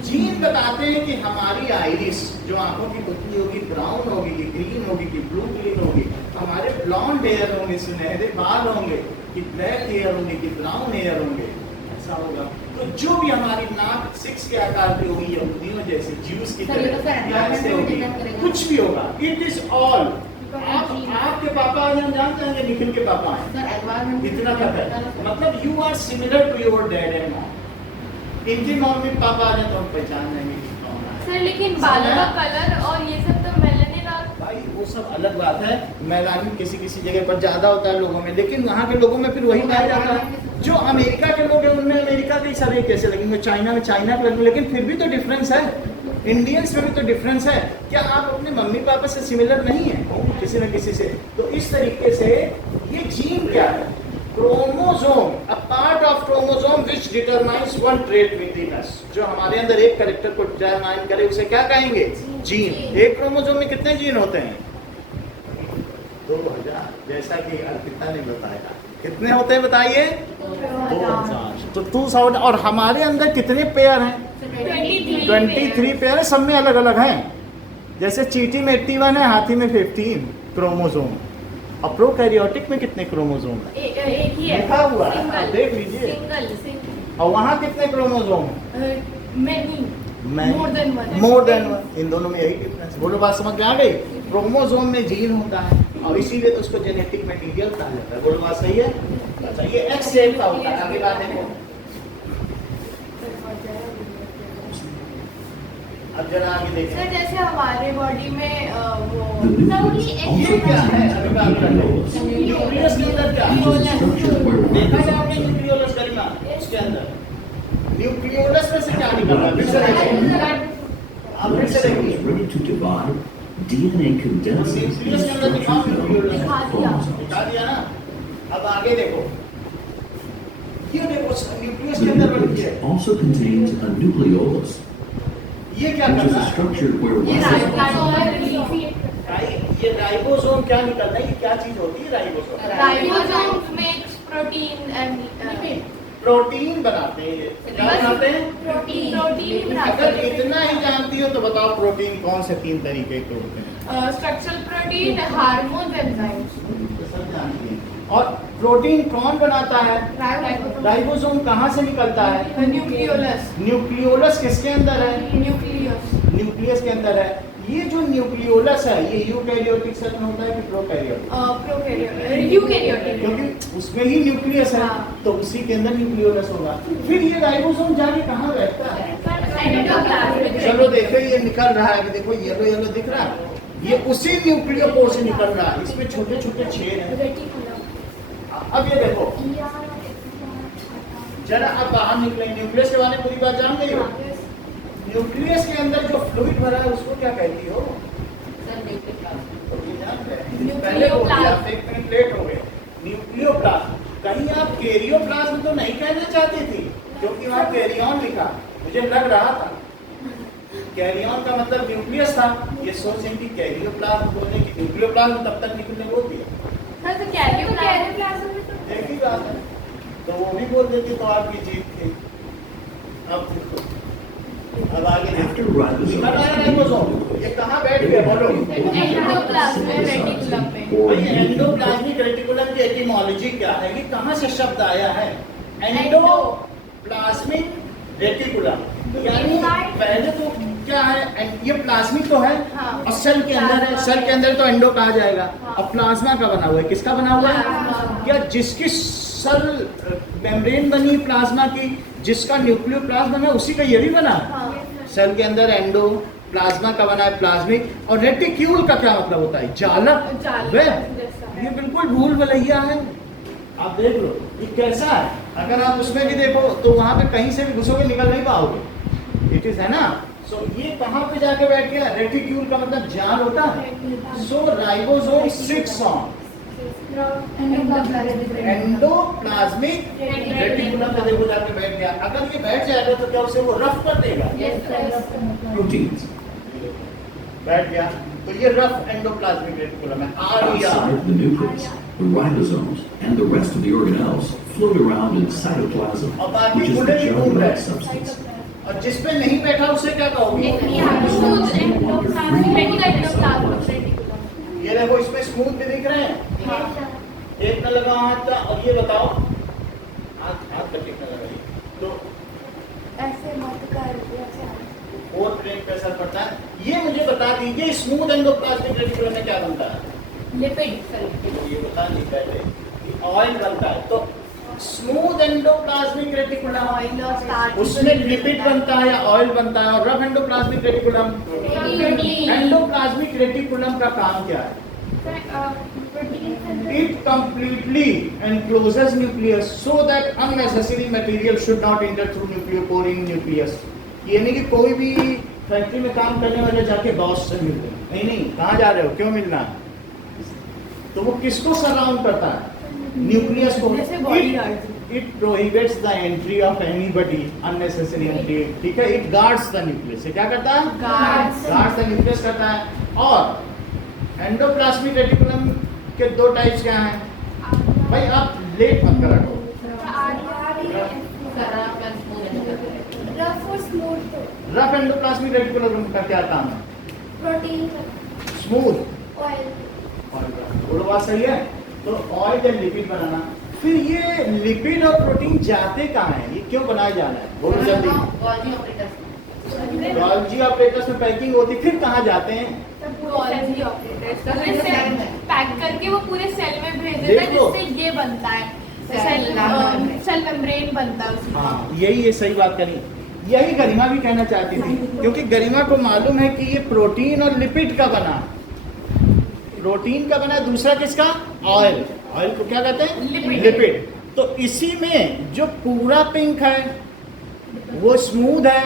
जीन बताते हैं कि हमारी आइरिस जो आंखों की पुतली होगी ब्राउन होगी कि ग्रीन होगी कि ब्लू ग्रीन होगी, हमारे ब्लॉन्ड हेयर होंगे, सुनहरे बाल होंगे कि ब्लैक हेयर होंगे कि ब्राउन हेयर होंगे, ऐसा होगा। तो जो भी हमारी नाक 6 के आकार की होगी यहूदियों जैसे ज्यूस की सर, ये तो तरह सर या ऐसे होगी, environment depend करेगा। कुछ भी होगा, इट इज ऑल। आपके पापा आज हम जानते हैं कि निखिल के पापा हैं, सर एनवायरमेंट इतना तक है। मतलब you are similar to your dad and mom. इनकी मम्मी पापा आ जाए तो हम पहचान लेंगे कि कौन है। सर लेकिन बालों का कलर और ये सब तो मेलानिन और भाई वो सब अलग बात है। मेलानिन किसी किसी जगह पर ज्यादा होता है लोगों में, लेकिन वहाँ के लोगों में फिर वही पाया जाता है। जो अमेरिका के लोग हैं उनमें अमेरिका के सारे कैसे लगेंगे, चाइना में चाइना के लगेंगे, लेकिन फिर भी तो डिफरेंस है। इंडियंस में भी तो डिफरेंस है। क्या आप अपने मम्मी पापा से सिमिलर नहीं है किसी न किसी से? तो इस तरीके से ये जीन क्या है? Chromosome, a part of chromosome which determines one trait within us. जो हमारे अंदर एक कैरेक्टर को डिटरमाइन करे उसे क्या कहेंगे? जीन। एक क्रोमोसोम में कितने जीन होते हैं? 2000, जैसा कि अर्पिता ने बताया। कितने होते हैं बताइए? 2000। तो 2000। और हमारे अंदर कितने पेयर हैं? 23 पेयर है, सब में अलग अलग हैं। जैसे चींटी में 81 है, हाथी में 15 क्रोमोसोम। और प्रोकैरियोटिक में कितने क्रोमोसोम है? एक ही है, लिखा हुआ है, सिंगल, आप देख लीजिए। सिंगल और वहाँ कितने chromosome? Many, more than one. More than one. इन दोनों में यही डिफरेंस। बोलो बात समझ में आ गई? क्रोमोसोम में जीन होता है और इसीलिए तो उसको जेनेटिक मटेरियल कहा जाता है। बोलो बात सही है? अच्छा, ये एक्स शेप का होता है। आगे बात देखो, अब जरा आगे सर देखें। जैसे हमारे बॉडी में वो The nucleus also ये क्या है? contains अभी बात कर लो। nucleolus, न्यूक्लियस के अंदर क्या which है? is a structure where देखा है आपने ribosomes न्यूक्लियोलस गरिमा? उसके अंदर न्यूक्लियोलस में से क्या निकल रहा है? फिर से देखिए, आप फिर से cell देखिए। is ready to divide, DNA condenses into nucleus के अंदर दिखाओ structures known nucleolus. as chromosomes. दिखा दिया ना? अब आगे देखो, ये देखो न्यूक्लियस के अंदर बन गया है। It also contains a nucleolus, ये क्या which कर is रहा a है? structure where ये ribosomes ये राइबोसोम क्या निकलना है? ये क्या चीज होती है ribosome? Ribosomes makes protein and protein बनाते हैं। ये क्या बनाते हैं? प्रोटीन बनाते अगर हैं। इतना ही जानती हो तो बताओ प्रोटीन कौन से 3 तरीके के होते हैं? Structural protein, hormones, enzymes. तो सब जानती हैं। और प्रोटीन कौन बनाता है? राइबोसोम कहाँ से निकलता है? न्यूक्लियोलस। न्यूक्लियोलस किसके अंदर है? न्यूक्लियस। न्यूक्लियस के अंदर है। ये जो न्यूक्लियोलस है ये यूकैरियोटिक सेल में होता है कि प्रोकैरियोटिक? यूकैरियोटिक। क्योंकि उसमें ही न्यूक्लियस है, हाँ। तो उसी के अंदर न्यूक्लियोलस होगा। फिर ये राइबोसोम जाके कहाँ बैठता है? चलो देखो ये निकल रहा है, कि देखो येलो येलो दिख रहा है, ये उसी न्यूक्लियोपोर से निकल रहा है। इसमें छोटे छोटे छेद हैं। अब ये देखो जरा अब बाहर निकले, न्यूक्लियस के बारे में पूरी बात जान गई हो? न्यूक्लियस के अंदर जो फ्लूइड भरा है उसको क्या कहती हो? तो ये जानते हैं। पहले बोल दिया, आप एक मिनट लेट हो गए। न्यूक्लियोप्लाज्म। कहीं आप कैरियोप्लाज्म तो नहीं कहना चाहती थी, क्योंकि वहाँ कैरियन लिखा, मुझे लग रहा था कैरियन का मतलब न्यूक्लियस था। ये सोच रही थी कैरियोप्लाज्म बोलने की, न्यूक्लियोप्लाज्म तब तक निकलने बोल दिया। तो कैरियोप्लाज्म में तो एक ही बात है, तो वो भी बोल देती तो आपकी जीत थी। अब देखो, अब आगे After देखो। निकल रहा है राइबोसोम। ये कहाँ बैठ गया बोलो? एंडोप्लाज्म में, रेटिकुलम में। भाई एंडोप्लाज्मिक रेटिकुलम की एटिमोलॉजी क्या है? ये कहाँ से शब्द आया है? एंडोप्लाज्मिक रेटिकुलम, यानी पहले तो क्या है? ये प्लाज्मिक तो है, हाँ। और सेल के अंदर है। सेल के अंदर तो एंडो कहा जाएगा। हाँ। अब प्लाज्मा का बना हुआ है, किसका बना हुआ है? प्लाज्मा। या जिसकी सेल मेम्ब्रेन बनी प्लाज्मा की, जिसका न्यूक्लियोप्लाज्म बना उसी का ये भी बना। सेल के अंदर एंडो, प्लाज्मा का बना है प्लाज्मिक, और रेटिक्यूल का क्या मतलब होता है? जालक। जालक वे, जैसा। ये बिल्कुल भूल भुलैया है। आप देख लो ये कैसा है। अगर आप उसमें भी देखो तो वहां पे कहीं से भी घुसोगे निकल नहीं पाओगे। इट इज है ना। सो ये कहाँ पे जाके बैठ गया? रेटिक्यूल का मतलब जाल होता है। So ribosome sits on endoplasmic reticulum पे देखो जाके बैठ गया। अगर ये बैठ जाएगा तो क्या उसे वो रफ कर देगा? Proteins. बैठ गया तो ये रफ एंडोप्लाज्मिक रेटिकुलम है। Outside the nucleus, the ribosomes and the rest of the organelles float around in cytoplasm, which is the gel-like substance. और जिस पे नहीं बैठा उसे क्या कहोगे? ये देखो इसमें स्मूथ भी दिख रहे हैं। एक न लगा हाथ का। और ये बताओ हाथ का टिक न लगाइए तो ऐसे मत कर। फोर्थ ब्रेन पे असर पड़ता है। ये मुझे बता दीजिए स्मूथ एंडोप्लाज्मिक रेटिकुलम में क्या बनता है? लिपिड। ये बता नहीं पहले ऑयल बनता है। तो स्मूथ एंडोप्लाज्मिक रेटिकुलम ऑयल और स्टार्च। उसमें लिपिड बनता है या ऑयल बनता है? और rough endoplasmic reticulum, endoplasmic reticulum का काम क्या है? It completely encloses nucleus so that unnecessary material should not enter through nucleopore in nucleus. ये नहीं कि कोई भी फैक्ट्री में काम करने वाले जाके बॉस से मिलते हैं। नहीं नहीं, कहाँ जा रहे हो, क्यों मिलना है? तो वो किसको सराउंड करता है? न्यूक्लियस को। जैसे body guards। It prohibits the entry of anybody, unnecessary entry। ठीक है, it guards the nucleus। ये क्या करता है? guards the nucleus करता है। और एंडोप्लाज्मिक रेटिकुलम के दो टाइप्स क्या हैं? भाई आप लेट मत करा करो। रफ एंडोप्लाज्मिक रेटिकुलम का क्या काम है? प्रोटीन। Smooth oil. थोड़ा बात सही है। तो ऑयल या लिपिड बनाना। फिर ये लिपिड और प्रोटीन जाते कहाँ हैं? ये क्यों बनाए जाना है? बहुत जल्दी गॉल्जी ऑपरेटर्स में पैकिंग होती, फिर कहाँ जाते हैं? गॉल्जी ऑपरेटर्स पैक करके वो पूरे सेल में भेज देते हैं, देखो। जिससे ये बनता है सेल मेम्ब्रेन बनता है उसमें। हाँ, यही ये सही बात करी। यही गरिमा भी कहना चाहती थी, क्योंकि गरिमा को मालूम है कि ये प्रोटीन और लिपिड का बना। प्रोटीन का बना, दूसरा किसका? ऑयल। ऑयल को क्या कहते हैं? लिपिड। तो इसी में जो पूरा पिंक है वो स्मूथ है,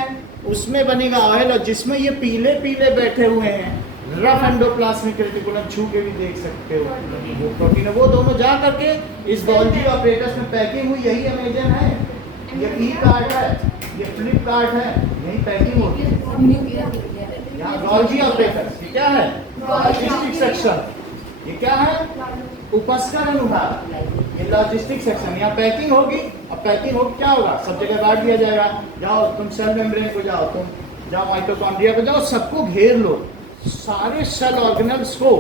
उसमें बनेगा ऑयल। और जिसमें ये पीले पीले बैठे हुए हैं रफ एंडोप्लाज्मिक रेटिकुलम, छू के भी देख सकते हो, वो प्रोटीन है। वो दोनों जा करके इस गॉल्जी ऑपरेटर्स में पैकिंग हुई। यही अमेजन है, ये ई कार्ट है, ये फ्लिपकार्ट है, यही पैकिंग होती है। यहाँ गॉल्जी ऑपरेटर्स ये क्या है? Logistic section. ये क्या है? उपस्कर अनुभाग, ये लॉजिस्टिक सेक्शन। यहाँ पैकिंग होगी। अब पैकिंग हो क्या होगा? सब जगह बांट दिया जाएगा। जाओ तुम सेल मेम्ब्रेन को जाओ, तुम जाओ माइटोकॉन्ड्रिया को जाओ, सबको घेर लो। सारे सेल ऑर्गेनल्स को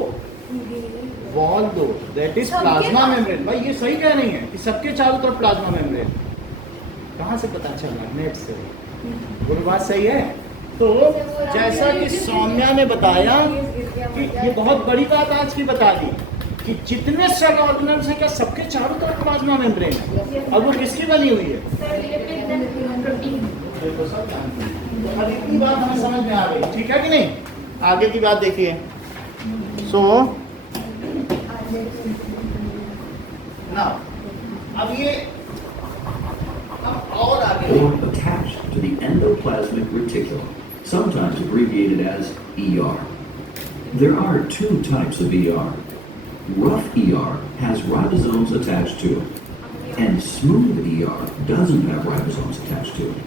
वॉल दो, दैट इज प्लाज्मा मेम्ब्रेन। भाई ये सही कह रही है कि सबके चारों तरफ प्लाज्मा मेम्ब्रेन। कहाँ से पता चला? नेट से। बोलो बात सही है। तो जैसा कि सौम्या ने बताया कि ये बहुत बड़ी बात आज की बता दी कि जितने सेल ऑर्गेनल्स हैं क्या सबके चारों तरफ प्लाज्मा मेम्ब्रेन है। अब वो किसकी बनी हुई है? देखो सब जानते हैं। तो अब इतनी बात हमें समझ में आ गई, ठीक है कि नहीं? आगे की बात देखिए। सो नाउ अब ये और आगे Or attached to the endoplasmic reticulum, sometimes abbreviated as ER. There are two types of ER. Rough ER has ribosomes attached to it, and smooth ER doesn't have ribosomes attached to it.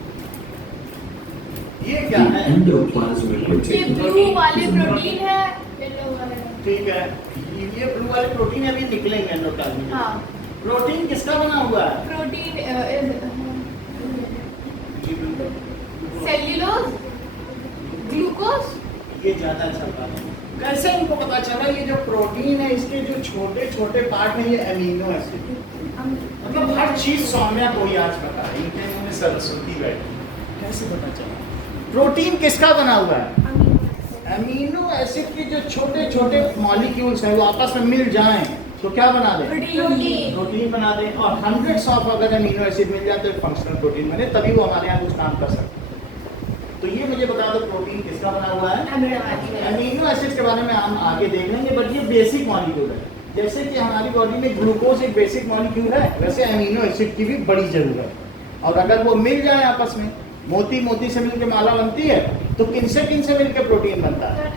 ये The क्या है? endoplasmic ये reticulum blue वाले is a protein है, yellow वाले। ठीक है, ये ब्लू वाले प्रोटीन अभी निकलेंगे एंडोप्लाज्म में। हाँ, प्रोटीन किसका बना हुआ है? Protein cellulose, glucose. ये ज्यादा चल रहा है। कैसे इनको पता चला? ये जो प्रोटीन है इसके जो छोटे छोटे पार्ट हैं ये अमीनो एसिड। मतलब हर चीज सौम्या को ही आज पता है, इनके मुंह में सरस्वती बैठी। कैसे पता चला? प्रोटीन किसका बना हुआ है? अमीनो एसिड के जो छोटे छोटे मॉलिक्यूल्स हैं वो आपस में मिल जाएं तो क्या बना दें? प्रोटीन बना दें। और हंड्रेड्स ऑफ अगर अमीनो एसिड मिल जाए तो फंक्शनल प्रोटीन बने, तभी वो हमारे यहाँ कुछ काम कर सकते हैं। तो ये मुझे बता दो प्रोटीन किसका बना हुआ है? अमीनो एसिड के बारे में हम आगे देख लेंगे, बट ये बेसिक मॉलिक्यूल है। जैसे कि हमारी बॉडी में ग्लूकोज एक बेसिक मॉलिक्यूल है, वैसे अमीनो एसिड की भी बड़ी जरूरत है। और अगर वो मिल जाए आपस में, मोती मोती से मिलकर माला बनती है, तो किन से मिलकर प्रोटीन बनता है?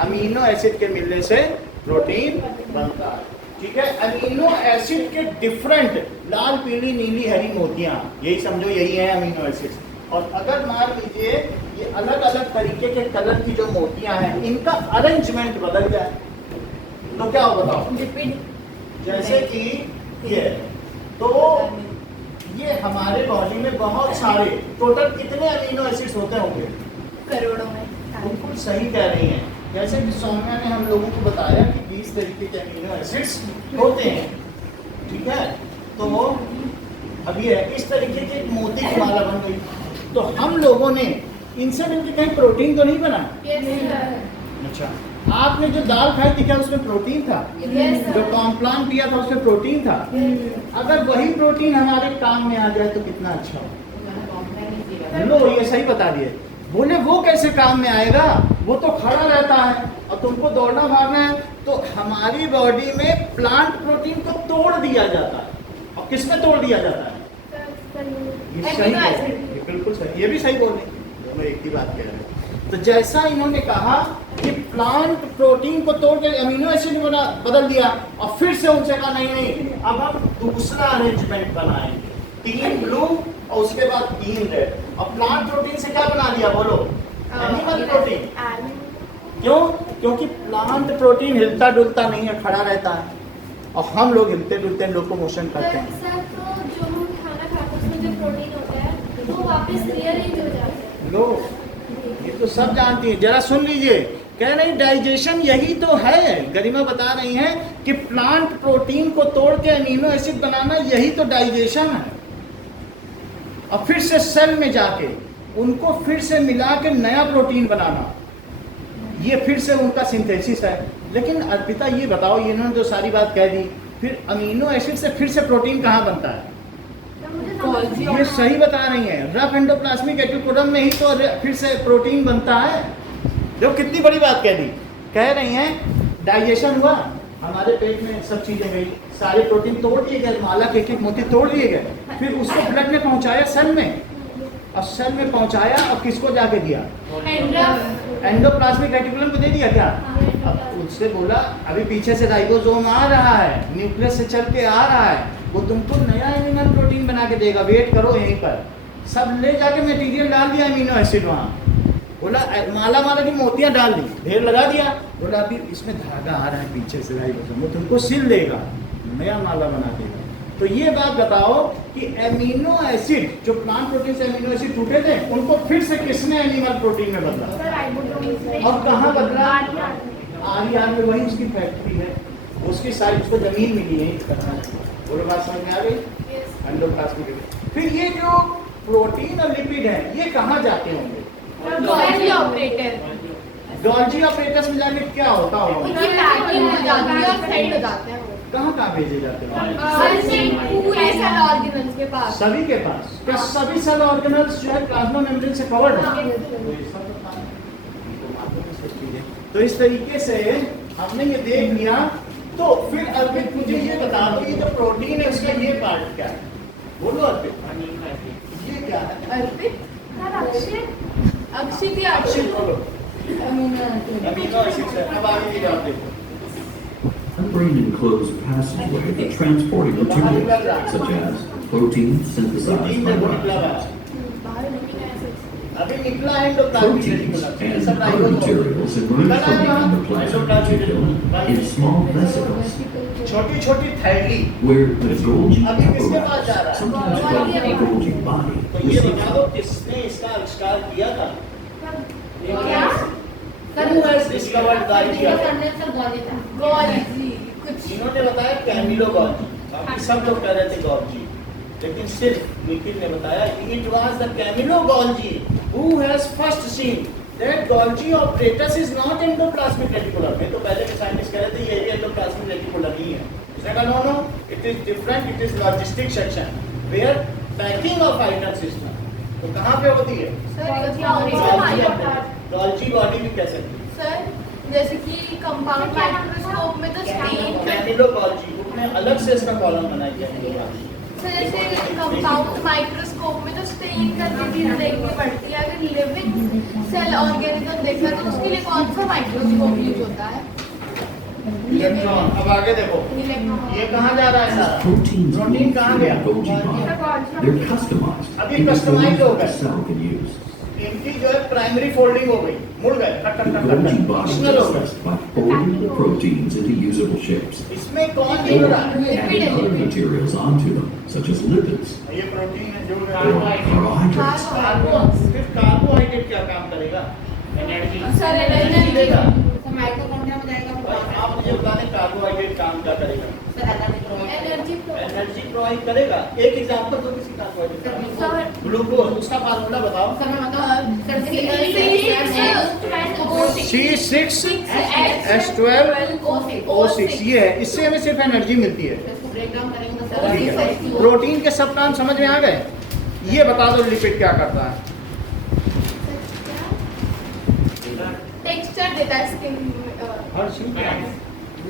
अमीनो एसिड के मिलने से प्रोटीन बनता है। ठीक है, अमीनो एसिड के डिफरेंट लाल पीली नीली हरी मोतियां, यही समझो यही है अमीनो एसिड। और अगर मान लीजिए ये अलग अलग तरीके के कलर की जो मोतियां हैं इनका अरेंजमेंट बदल जाए तो क्या हो बताओ? जैसे कि ये, तो ये हमारे बॉडी में बहुत सारे, टोटल कितने अमीनो एसिड्स होते होंगे? करोड़ों में। बिल्कुल सही कह रही हैं। जैसे कि सौम्या ने हम लोगों को बताया कि 20 तरीके के अमीनो एसिड्स होते हैं। ठीक है, तो अब ये इस तरीके की मोती की माला बन गई, तो हम लोगों ने इनसे मिलकर कहीं प्रोटीन तो नहीं बना? अच्छा, आपने जो दाल खाई थी क्या उसमें प्रोटीन था? जो कॉम्प्लान पिया था उसमें प्रोटीन था? अगर वही प्रोटीन हमारे काम में आ जाए तो कितना अच्छा हो। लो ये सही बता दिए। बोले वो कैसे काम में आएगा? वो तो खड़ा रहता है और तुमको दौड़ना भागना है, तो हमारी बॉडी में प्लांट प्रोटीन को तोड़ दिया जाता है। और किसमें तोड़ दिया जाता है? ये सही है, बिल्कुल सही, ये भी सही बोल रहे हैं, दोनों एक ही बात कह रहे हैं। तो जैसा इन्होंने कहा कि प्लांट प्रोटीन को तोड़ के अमीनो एसिड में बदल दिया, और फिर से उनसे कहा नहीं अब हम दूसरा अरेंजमेंट बनाएंगे, 3 ब्लू और उसके बाद 3 रेड। और प्लांट प्रोटीन से क्या बना दिया बोलो? Animal protein. क्यों? क्योंकि प्लांट प्रोटीन हिलता डुलता नहीं है, खड़ा रहता है, और हम लोग हिलते डुलते लोकोमोशन करते हैं। वो वापस रीअरेंज हो जाते हैं। लो ये तो सब जानती हैं, जरा सुन लीजिए। कह रही डाइजेशन यही तो है, गरिमा बता रही हैं कि प्लांट प्रोटीन को तोड़ के अमीनो एसिड बनाना यही तो डाइजेशन है। और फिर से सेल में जाके उनको फिर से मिला के नया प्रोटीन बनाना, ये फिर से उनका सिंथेसिस है। लेकिन अर्पिता ये बताओ, ये इन्होंने तो सारी बात कह दी, फिर अमीनो एसिड से फिर से प्रोटीन कहाँ बनता है? ये सही बता रही हैं, रफ एंडोप्लाज्मिक रेटिकुलम में ही तो फिर से प्रोटीन बनता है। जो कितनी बड़ी बात कह दी। कह रही हैं डाइजेशन हुआ, हमारे पेट में सब चीजें गई, सारे प्रोटीन तोड़ दिए गए, माला के एक मोती तोड़ दिए गए, फिर उसको ब्लड में पहुंचाया सेल में, और सेल में पहुंचाया और किसको जाके दिया? एंडोप्लाज्मिक रेटिकुलम को दे दिया क्या? अब उससे बोला अभी पीछे से राइबोसोम आ रहा है, न्यूक्लियस से चल के आ रहा है, वो तुमको नया एनिमल प्रोटीन बना के देगा, वेट करो यहीं पर। सब ले जाके मटेरियल डाल दिया अमीनो एसिड वहाँ, बोला माला माला की मोतियाँ डाल दी, ढेर लगा दिया, बोला अभी इसमें धागा आ रहा है पीछे से राइबोसोम, वो तुमको सिल देगा, नया माला बना देगा। तो ये बात बताओ कि एमिनो एसिड जो प्लांट प्रोटीन से एमिनो एसिड टूटे थे उनको फिर से किसने एनिमल प्रोटीन में बदला? और कहाँ बदला? RER में वही उसकी फैक्ट्री है, उसकी साइड उसको जमीन मिली है इस तरह। बोलो बात समझ में आ गई? एंडोप्लाज्मिक। फिर ये जो प्रोटीन और लिपिड है ये कहाँ जाते होंगे? Golgi operator. गॉल्जी ऑपरेटर्स में जाके क्या होता होगा? उनकी पैकिंग हो जाती है और सेंड हो जाते हैं वो। कहाँ भेजे जाते हैं? पूरे सेल ऑर्गेनल्स के पास। सभी के पास। क्या सभी सेल ऑर्गेनल्स जो है प्लाज्मा मेम्ब्रेन से कवर्ड है? तो इस तरीके से हमने ये देख लिया। तो फिर अर्पित मुझे ये बता दो, ये जो प्रोटीन है उसका ये पार्ट क्या है? बोलो अर्पित, ये क्या है? अर्पित अक्षित या अक्षित बोलो। अमीनो अमीनो एसिड्स है। अब आगे की जवाब देखो। A brain enclosed passageway for transporting materials such as proteins synthesized protein by देखो निकला ribose, बाहर। अभी निकला है एंडोप्लाज्मिक proteins रेटिकुलम। and सब other materials emerge from the endoplasmic reticulum in small vesicles, छोटी छोटी थैली। where the Golgi अभी किसके पास जा रहा apparatus, है? sometimes called the Golgi body, तो ये receives बता दो किसने इसका आविष्कार किया था? क्या? Who has discovered Golgi? Golgi कुछ इन्होंने बताया कैमिलो गॉल्जी। बाकी सब लोग कह रहे थे गॉल्जी, लेकिन सिर्फ निखिल ने बताया it was the Camillo Golgi who has first seen that Golgi apparatus is not endoplasmic reticulum. ये तो पहले के साइंटिस्ट कह रहे थे ये भी एंडोप्लाज्मिक रेटिकुलम ही है। उसने कहा no, it is different, it is logistic section where packing of items is done. तो कहाँ पे होती है? गॉल्जी बॉडी भी कह सकते हैं। सर जैसे कि कंपाउंड माइक्रोस्कोप में तो स्टेन कैमिलो गॉल्जी उसने अलग से इसका कॉलम बनाया है। सर जैसे कंपाउंड माइक्रोस्कोप में तो स्टेन करके चीज देखनी पड़ती है। अगर लिविंग सेल ऑर्गेनिज्म देखना तो उसके लिए कौन सा माइक्रोस्कोप यूज होता है? इलेक्ट्रॉन। अब आगे देखो ये कहाँ जा रहा है सारा? proteins प्रोटीन move कहाँ through गया? the Golgi body. They're customized अभी in the customized form हो that the गए। cell can use. इनकी जो है प्राइमरी फोल्डिंग हो गई, मुड़ गए, खट खट The खट Golgi खट body फंक्शनल हो does गए। this by folding the proteins into usable shapes, इसमें कौन or जुड़ रहा है? adding other materials onto them, such as lipids ये प्रोटीन है जुड़ or रहा है। carbohydrates. फिर कार्बोहाइड्रेट क्या काम करेगा? सर एनर्जी देगा। माइटोकॉन्ड्रिया में जाएगा और आप मुझे बता दें कार्बोहाइड्रेट काम क्या करेगा? एनर्जी एनर्जी प्रोवाइड करेगा। एक एग्जांपल दो किसी कार्बोहाइड्रेट का। सर ग्लूकोज, उसका फार्मूला बताओ। C6H12O6 ये है, इससे हमें सिर्फ एनर्जी मिलती है। ठीक है। प्रोटीन के सब काम समझ में आ गए? ये बता दो लिपिड क्या करता है? टेक्सचर देता है स्किन हर चीज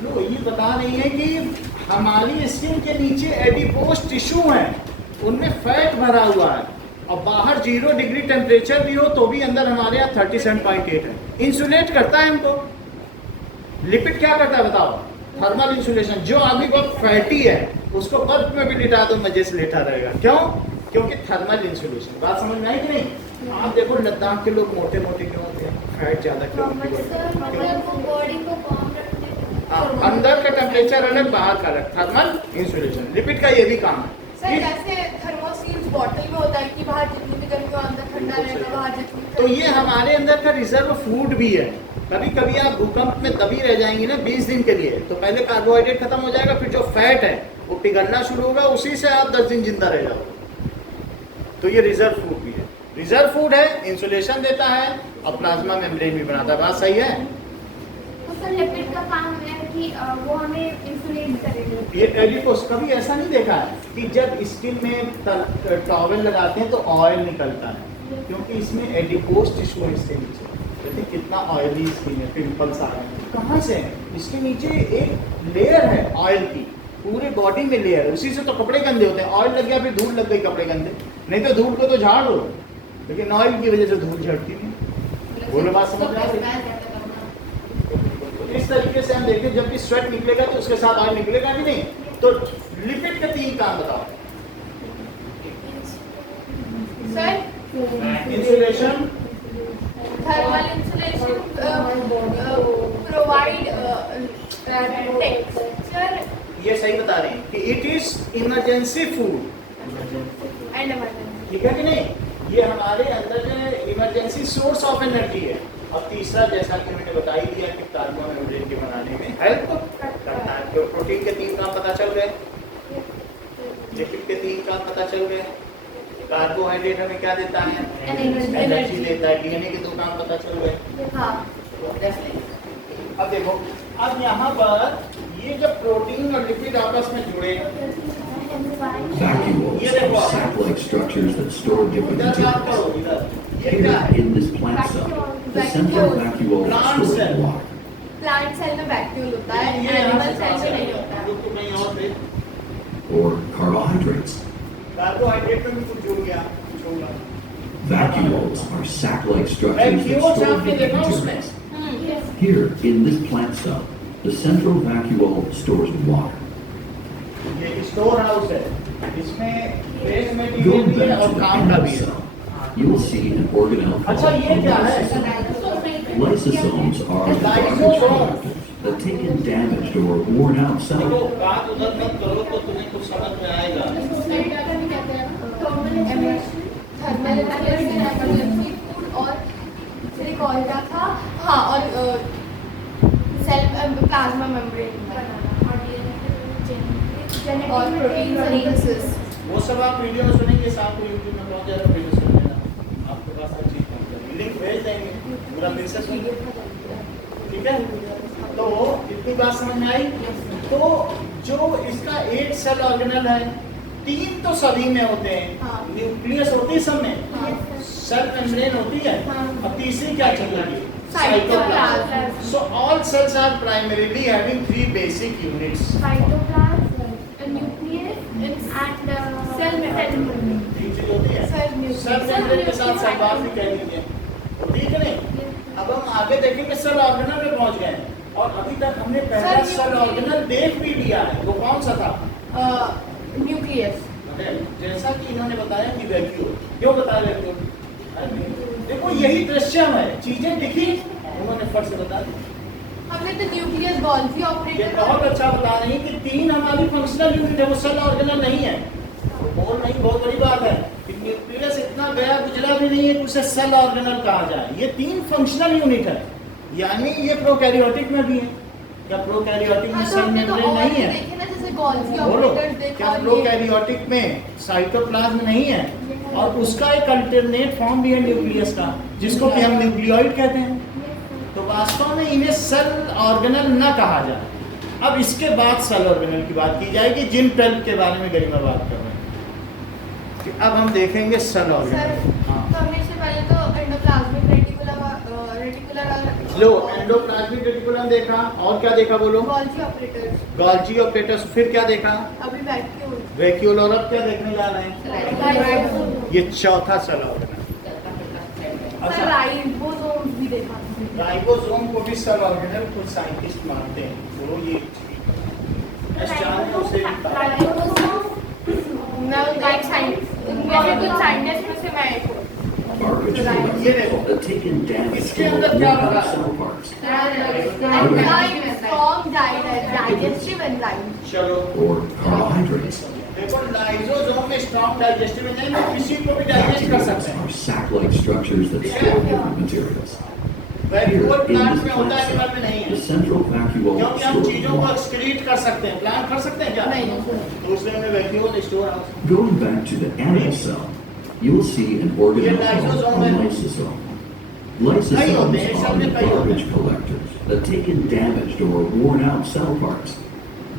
लो ये बता रही है कि हमारी स्किन के नीचे एडिपोज टिश्यू है, उनमें फैट भरा हुआ है और बाहर 0 डिग्री टेम्परेचर भी हो तो भी अंदर हमारे यहाँ 37.8 है। इंसुलेट करता है हमको। लिपिड क्या करता है बताओ? Thermal insulation. जो आदमी बहुत फैटी है उसको बर्फ में भी लिटा दो मजे से लेटा रहेगा। क्यों? क्योंकि थर्मल इंसुलेशन। बात समझ में आई कि नहीं? आप देखो लद्दाख के लोग मोटे मोटे क्यों होते हैं? फैट ज्यादा क्यों होती है? हाँ, अंदर का टेम्परेचर अलग, बाहर का अलग। थर्मल इंसुलेशन लिपिड का ये भी काम है। सर जैसे थर्मोसील्स बॉटल में होता है कि बाहर जितनी भी गर्मी हो अंदर ठंडा रहेगा, बाहर जितनी तो ये हमारे अंदर का रिजर्व फूड भी है। कभी कभी आप भूकंप में दबी रह जाएंगी ना 20 दिन के लिए, तो पहले कार्बोहाइड्रेट खत्म हो जाएगा, फिर जो फैट है वो पिघलना शुरू होगा, उसी से आप 10 दिन जिंदा रह जाओगे। तो ये रिजर्व फूड भी है। रिजर्व फूड है, इंसुलेशन देता है और प्लाज्मा मेम्ब्रेन भी बनाता है। बात सही है? लिपिड का काम है कि वो हमें इंसुलेट करेगा। ये एडिपोज कभी ऐसा नहीं देखा है कि जब स्किन में टॉवेल लगाते हैं तो ऑयल निकलता है, क्योंकि इसमें एडिपोज टिश्यू है इसके नीचे। देखिए कितना ऑयली स्किन है, पिंपल्स आ रहे हैं। कहाँ से है? इसके नीचे एक लेयर है ऑयल की, पूरे बॉडी में लेयर है, उसी से तो कपड़े गंदे होते हैं। ऑयल लग गया फिर धूल लग गई, कपड़े गंदे। नहीं तो धूल को तो झाड़ दो, लेकिन ऑयल की वजह से धूल झड़ती नहीं। बोलो बात समझ में आ रही? इस तरीके से हम देखें जब भी स्वेट निकलेगा तो उसके साथ ऑयल निकलेगा भी नहीं। तो लिपिड के 3 काम बताओ। Sir insulation, thermal insulation, provide texture ये सही बता रहे हैं कि it is emergency food. And emergency. ठीक है कि नहीं? ये हमारे अंदर जो इमरजेंसी सोर्स ऑफ एनर्जी है और तीसरा जैसा कि मैंने बता ही दिया कि कार्बन मेम्ब्रेन के बनाने में हेल्प करता है। तो प्रोटीन के 3 काम पता चल गए, लिपिड के 3 काम पता चल गए, कार्बोहाइड्रेट हमें क्या देता है, एनर्जी देता है, डीएनए के 2 काम पता चल गए। हाँ अब देखो, अब यहाँ पर ये जब प्रोटीन और लिपिड आपस में जुड़े, Vacuoles are sac-like structures that store different इधर बात materials. करो, इधर ये क्या Here, है? in this plant cell, the central vacuole Plant stores cell. water. Plant cell में वैक्यूल होता है, ये यहाँ एनिमल से सेल कहाँ में से नहीं आया? होता हम लोग तो कहीं और थे। Or carbohydrates. कार्बोहाइड्रेट में भी कुछ जुड़ गया, कुछ होगा। Vacuoles are sac-like structures that Vacuoles store आपने देखा different उसमें? materials. Here, in this plant cell, the central vacuole stores water. ये स्टोर हाउस है, इसमें बेस Going मटेरियल भी है back और to the काम का animal भी है। cell, you will see an organelle अच्छा, called ये a क्या है? lysosome. Lysosomes are the garbage collectors that take in damaged or worn out देखो, cells. बात उधर मत करो तो तुम्हें कुछ समझ में आएगा। थर्मल एमरजेंसी फूड और फिर एक और क्या था, हाँ, और सेल प्लाज्मा मेम्ब्रेन और प्रोटीन सिंथेसिस। वो सब आप वीडियो में सुनेंगे, साथ में यूट्यूब में पहुंच जाएगा, वीडियो सुन लेना, आपके पास हर चीज पहुंच जाएगी, लिंक भेज देंगे, पूरा फिर से सुन, ठीक है? तो इतनी बात समझ में आई। तो जो इसका एक सेल ऑर्गेनल है, 3 तो सभी में होते हैं, हाँ। न्यूक्लियस होती है सब में, हाँ। सेल मेम्ब्रेन होती है, हाँ। और तीसरी क्या चल रही है, cytoplasm. So all cells are primarily having 3 basic units. Cell membrane. तीन चीज होती है। सेल सेल मेम्ब्रेन के साथ सहवास भी कह लीजिए, होती है कि नहीं? अब हम आगे देखेंगे सेल ऑर्गेनल में पहुंच गए हैं, और अभी तक हमने पहला सेल ऑर्गेनल देख भी लिया है। वो कौन सा था? न्यूक्लियस। जैसा कि इन्होंने बताया कि वैक्यूल। क्यों बताया वैक्यूल? देखो, यही दृश्यम है, चीजें दिखी, उन्होंने फट से बता दी। हमने तो न्यूक्लियस गोल्जी ये ऑपरेटर बहुत अच्छा बता रही है कि 3 हमारी फंक्शनल यूनिट है, वो सेल ऑर्गेनल नहीं है। तो बोल नहीं, बहुत बड़ी बात है कि न्यूक्लियस इतना गया गुजरा भी नहीं है कि उसे सेल ऑर्गेनल कहा जाए। ये 3 फंक्शनल यूनिट है, यानी ये प्रोकैरियोटिक में भी है। क्या प्रोकैरियोटिक में सेल मेम्ब्रेन नहीं है? देखे ना, जैसे गोल्जी बोलो, ऑपरेटर्स देखा, क्या प्रोकैरियोटिक में साइटोप्लाज्म नहीं है? और उसका एक अल्टरनेट फॉर्म भी है न्यूक्लियस का, जिसको कि हम न्यूक्लियोइड कहते हैं। तो वास्तव में इन्हें सेल ऑर्गेनल न कहा जाए। अब इसके बाद सेल ऑर्गेनल की बात की जाएगी, जिन 12 के बारे में गरिमा बात कर रहे हैं। कि अब हम देखेंगे सेल सर, ऑर्गेनल। हाँ, तो हमने इससे पहले तो एंडोप्लाज्मिक रेटिकुलम लो, एंडोप्लाज्मिक रेटिकुलम देखा, और क्या देखा बोलो? Golgi operators, Golgi operators. फिर क्या देखा? अभी वैक्यूल, वैक्यूल। और अब क्या देखने जा रहे हैं? राइबोसोम, ये चौथा सेल ऑर्गेनल। सर राइबोसोम भी देखा। राइबोसोम को भी सेल ऑर्गेनल कुछ साइंटिस्ट मानते हैं, तो ये उसे मैं लाइक साइंस, वैसे कुछ साइंटिस्ट में से मैं एक हूँ। Garbage ये देखो, that take in damage इसके or अंदर क्या worn होगा? out cell parts. Enzyme, strong digestive enzyme. चलो, Or carbohydrates. देखो, लाइसोसोम में स्ट्रॉन्ग डाइजेस्टिव एंजाइम है, किसी को भी डाइजेस्ट कर सकते Vacuoles हैं। are sac-like structures that store different materials. Here, vacuole in plant this में होता है, plant एनिमल में नहीं cell, the है, central vacuole क्योंकि हम stores चीजों को water. एक्सक्रीट कर सकते हैं। प्लांट कर सकते हैं क्या? नहीं। दूसरे में vacuole store house. Going back to the animal cell, you will see an organelle called lysosome a है। lysosome. Lysosomes Kई are the होते हैं, garbage collectors that take in damaged or worn out cell parts.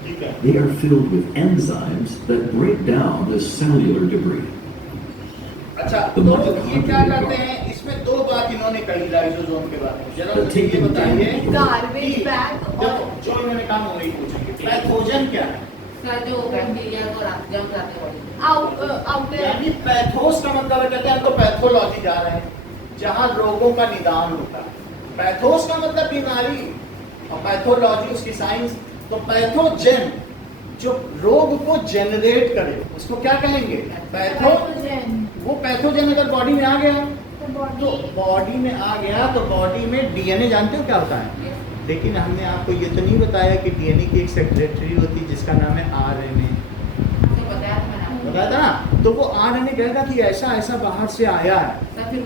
ठीक है। They are filled with enzymes that break down the cellular debris. अच्छा, The तो ये mitochondria क्या करते are- हैं? इसमें 2 बात इन्होंने कही लाइसोसोम के बारे में। जरा The मुझे ये taking बताइए damage- गार्बेज कि बैग देखो, और जो इन्होंने कहा वो नहीं पूछेंगे। पैथोजन क्या है? सर जो बैक्टीरिया को जम जाते हैं आउटर यानी पैथोस का मतलब है, कहते हैं हम तो पैथोलॉजी जा रहे हैं, जहाँ रोगों का निदान होता है। पैथोस का मतलब बीमारी, और पैथोलॉजी उसकी साइंस। तो पैथोजन जो रोग को जनरेट करे उसको क्या कहेंगे? पैथो। वो पैथोजन अगर बॉडी में आ गया तो बॉडी में आ गया तो बॉडी में डीएनए जानते हो क्या होता है? लेकिन हमने आपको ये तो नहीं बताया कि डीएनए की एक सेक्रेटरी होती है जिसका नाम है आरएनए। बताया था मैंने बताया था ना? तो वो आरएनए कहेगा कि ऐसा ऐसा बाहर से आया है, सर फिर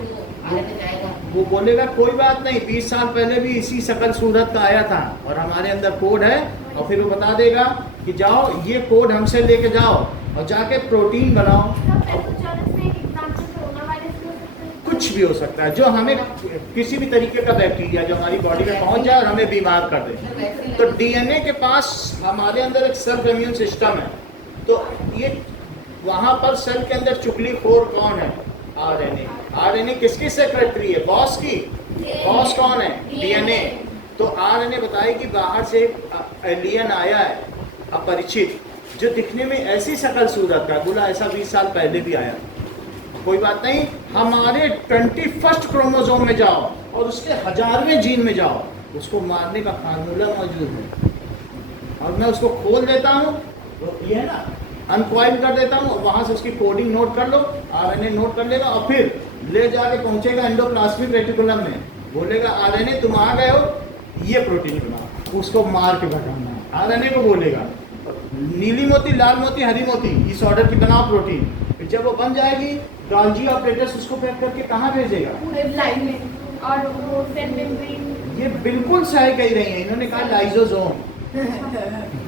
वो RNA जाएगा। वो बोलेगा कोई बात नहीं, 20 साल पहले भी इसी शकल सूरत का आया था और हमारे अंदर कोड है, और फिर वो बता देगा कि जाओ ये कोड हमसे लेके जाओ और जाके प्रोटीन बनाओ। कुछ भी हो सकता है जो हमें किसी भी तरीके का बैक्टीरिया जो हमारी बॉडी में पहुंच जाए और हमें बीमार कर दे। तो डीएनए के पास हमारे अंदर एक सेल्फ इम्यून सिस्टम है, तो ये वहां पर सेल के अंदर चुगली खोर कौन है? आरएनए। आरएनए किसकी सेक्रेटरी है? बॉस की। बॉस कौन है? डीएनए। तो आरएनए बताए कि बाहर से एक एलियन आया है अपरिचित, जो दिखने में ऐसी शकल सूरत का, बोला ऐसा 20 साल पहले भी आया। कोई बात नहीं, हमारे 21st क्रोमोसोम में जाओ और उसके 1000वें जीन में जाओ, उसको मारने का फार्मूला मौजूद है और मैं उसको खोल देता हूँ, ये है ना, अनकॉइल कर देता हूँ, वहां से उसकी कोडिंग नोट कर लो, आरएनए नोट कर लेगा और फिर ले जाके पहुंचेगा एंडोप्लाज्मिक रेटिकुलम में, बोलेगा आरएनए तुम आ गए हो, ये प्रोटीन बनाओ, उसको मार के भगाना है। आरएनए को बोलेगा नीली मोती, लाल मोती, हरी मोती, इस ऑर्डर की बनाओ प्रोटीन। फिर जब वो बन जाएगी, गॉल्जी ऑपरेटर्स उसको पैक करके कहाँ भेजेगा? पूरे लाइन में, और वो सेल मेम्ब्रेन। ये बिल्कुल सही कह रही है, इन्होंने कहा लाइजोसोम।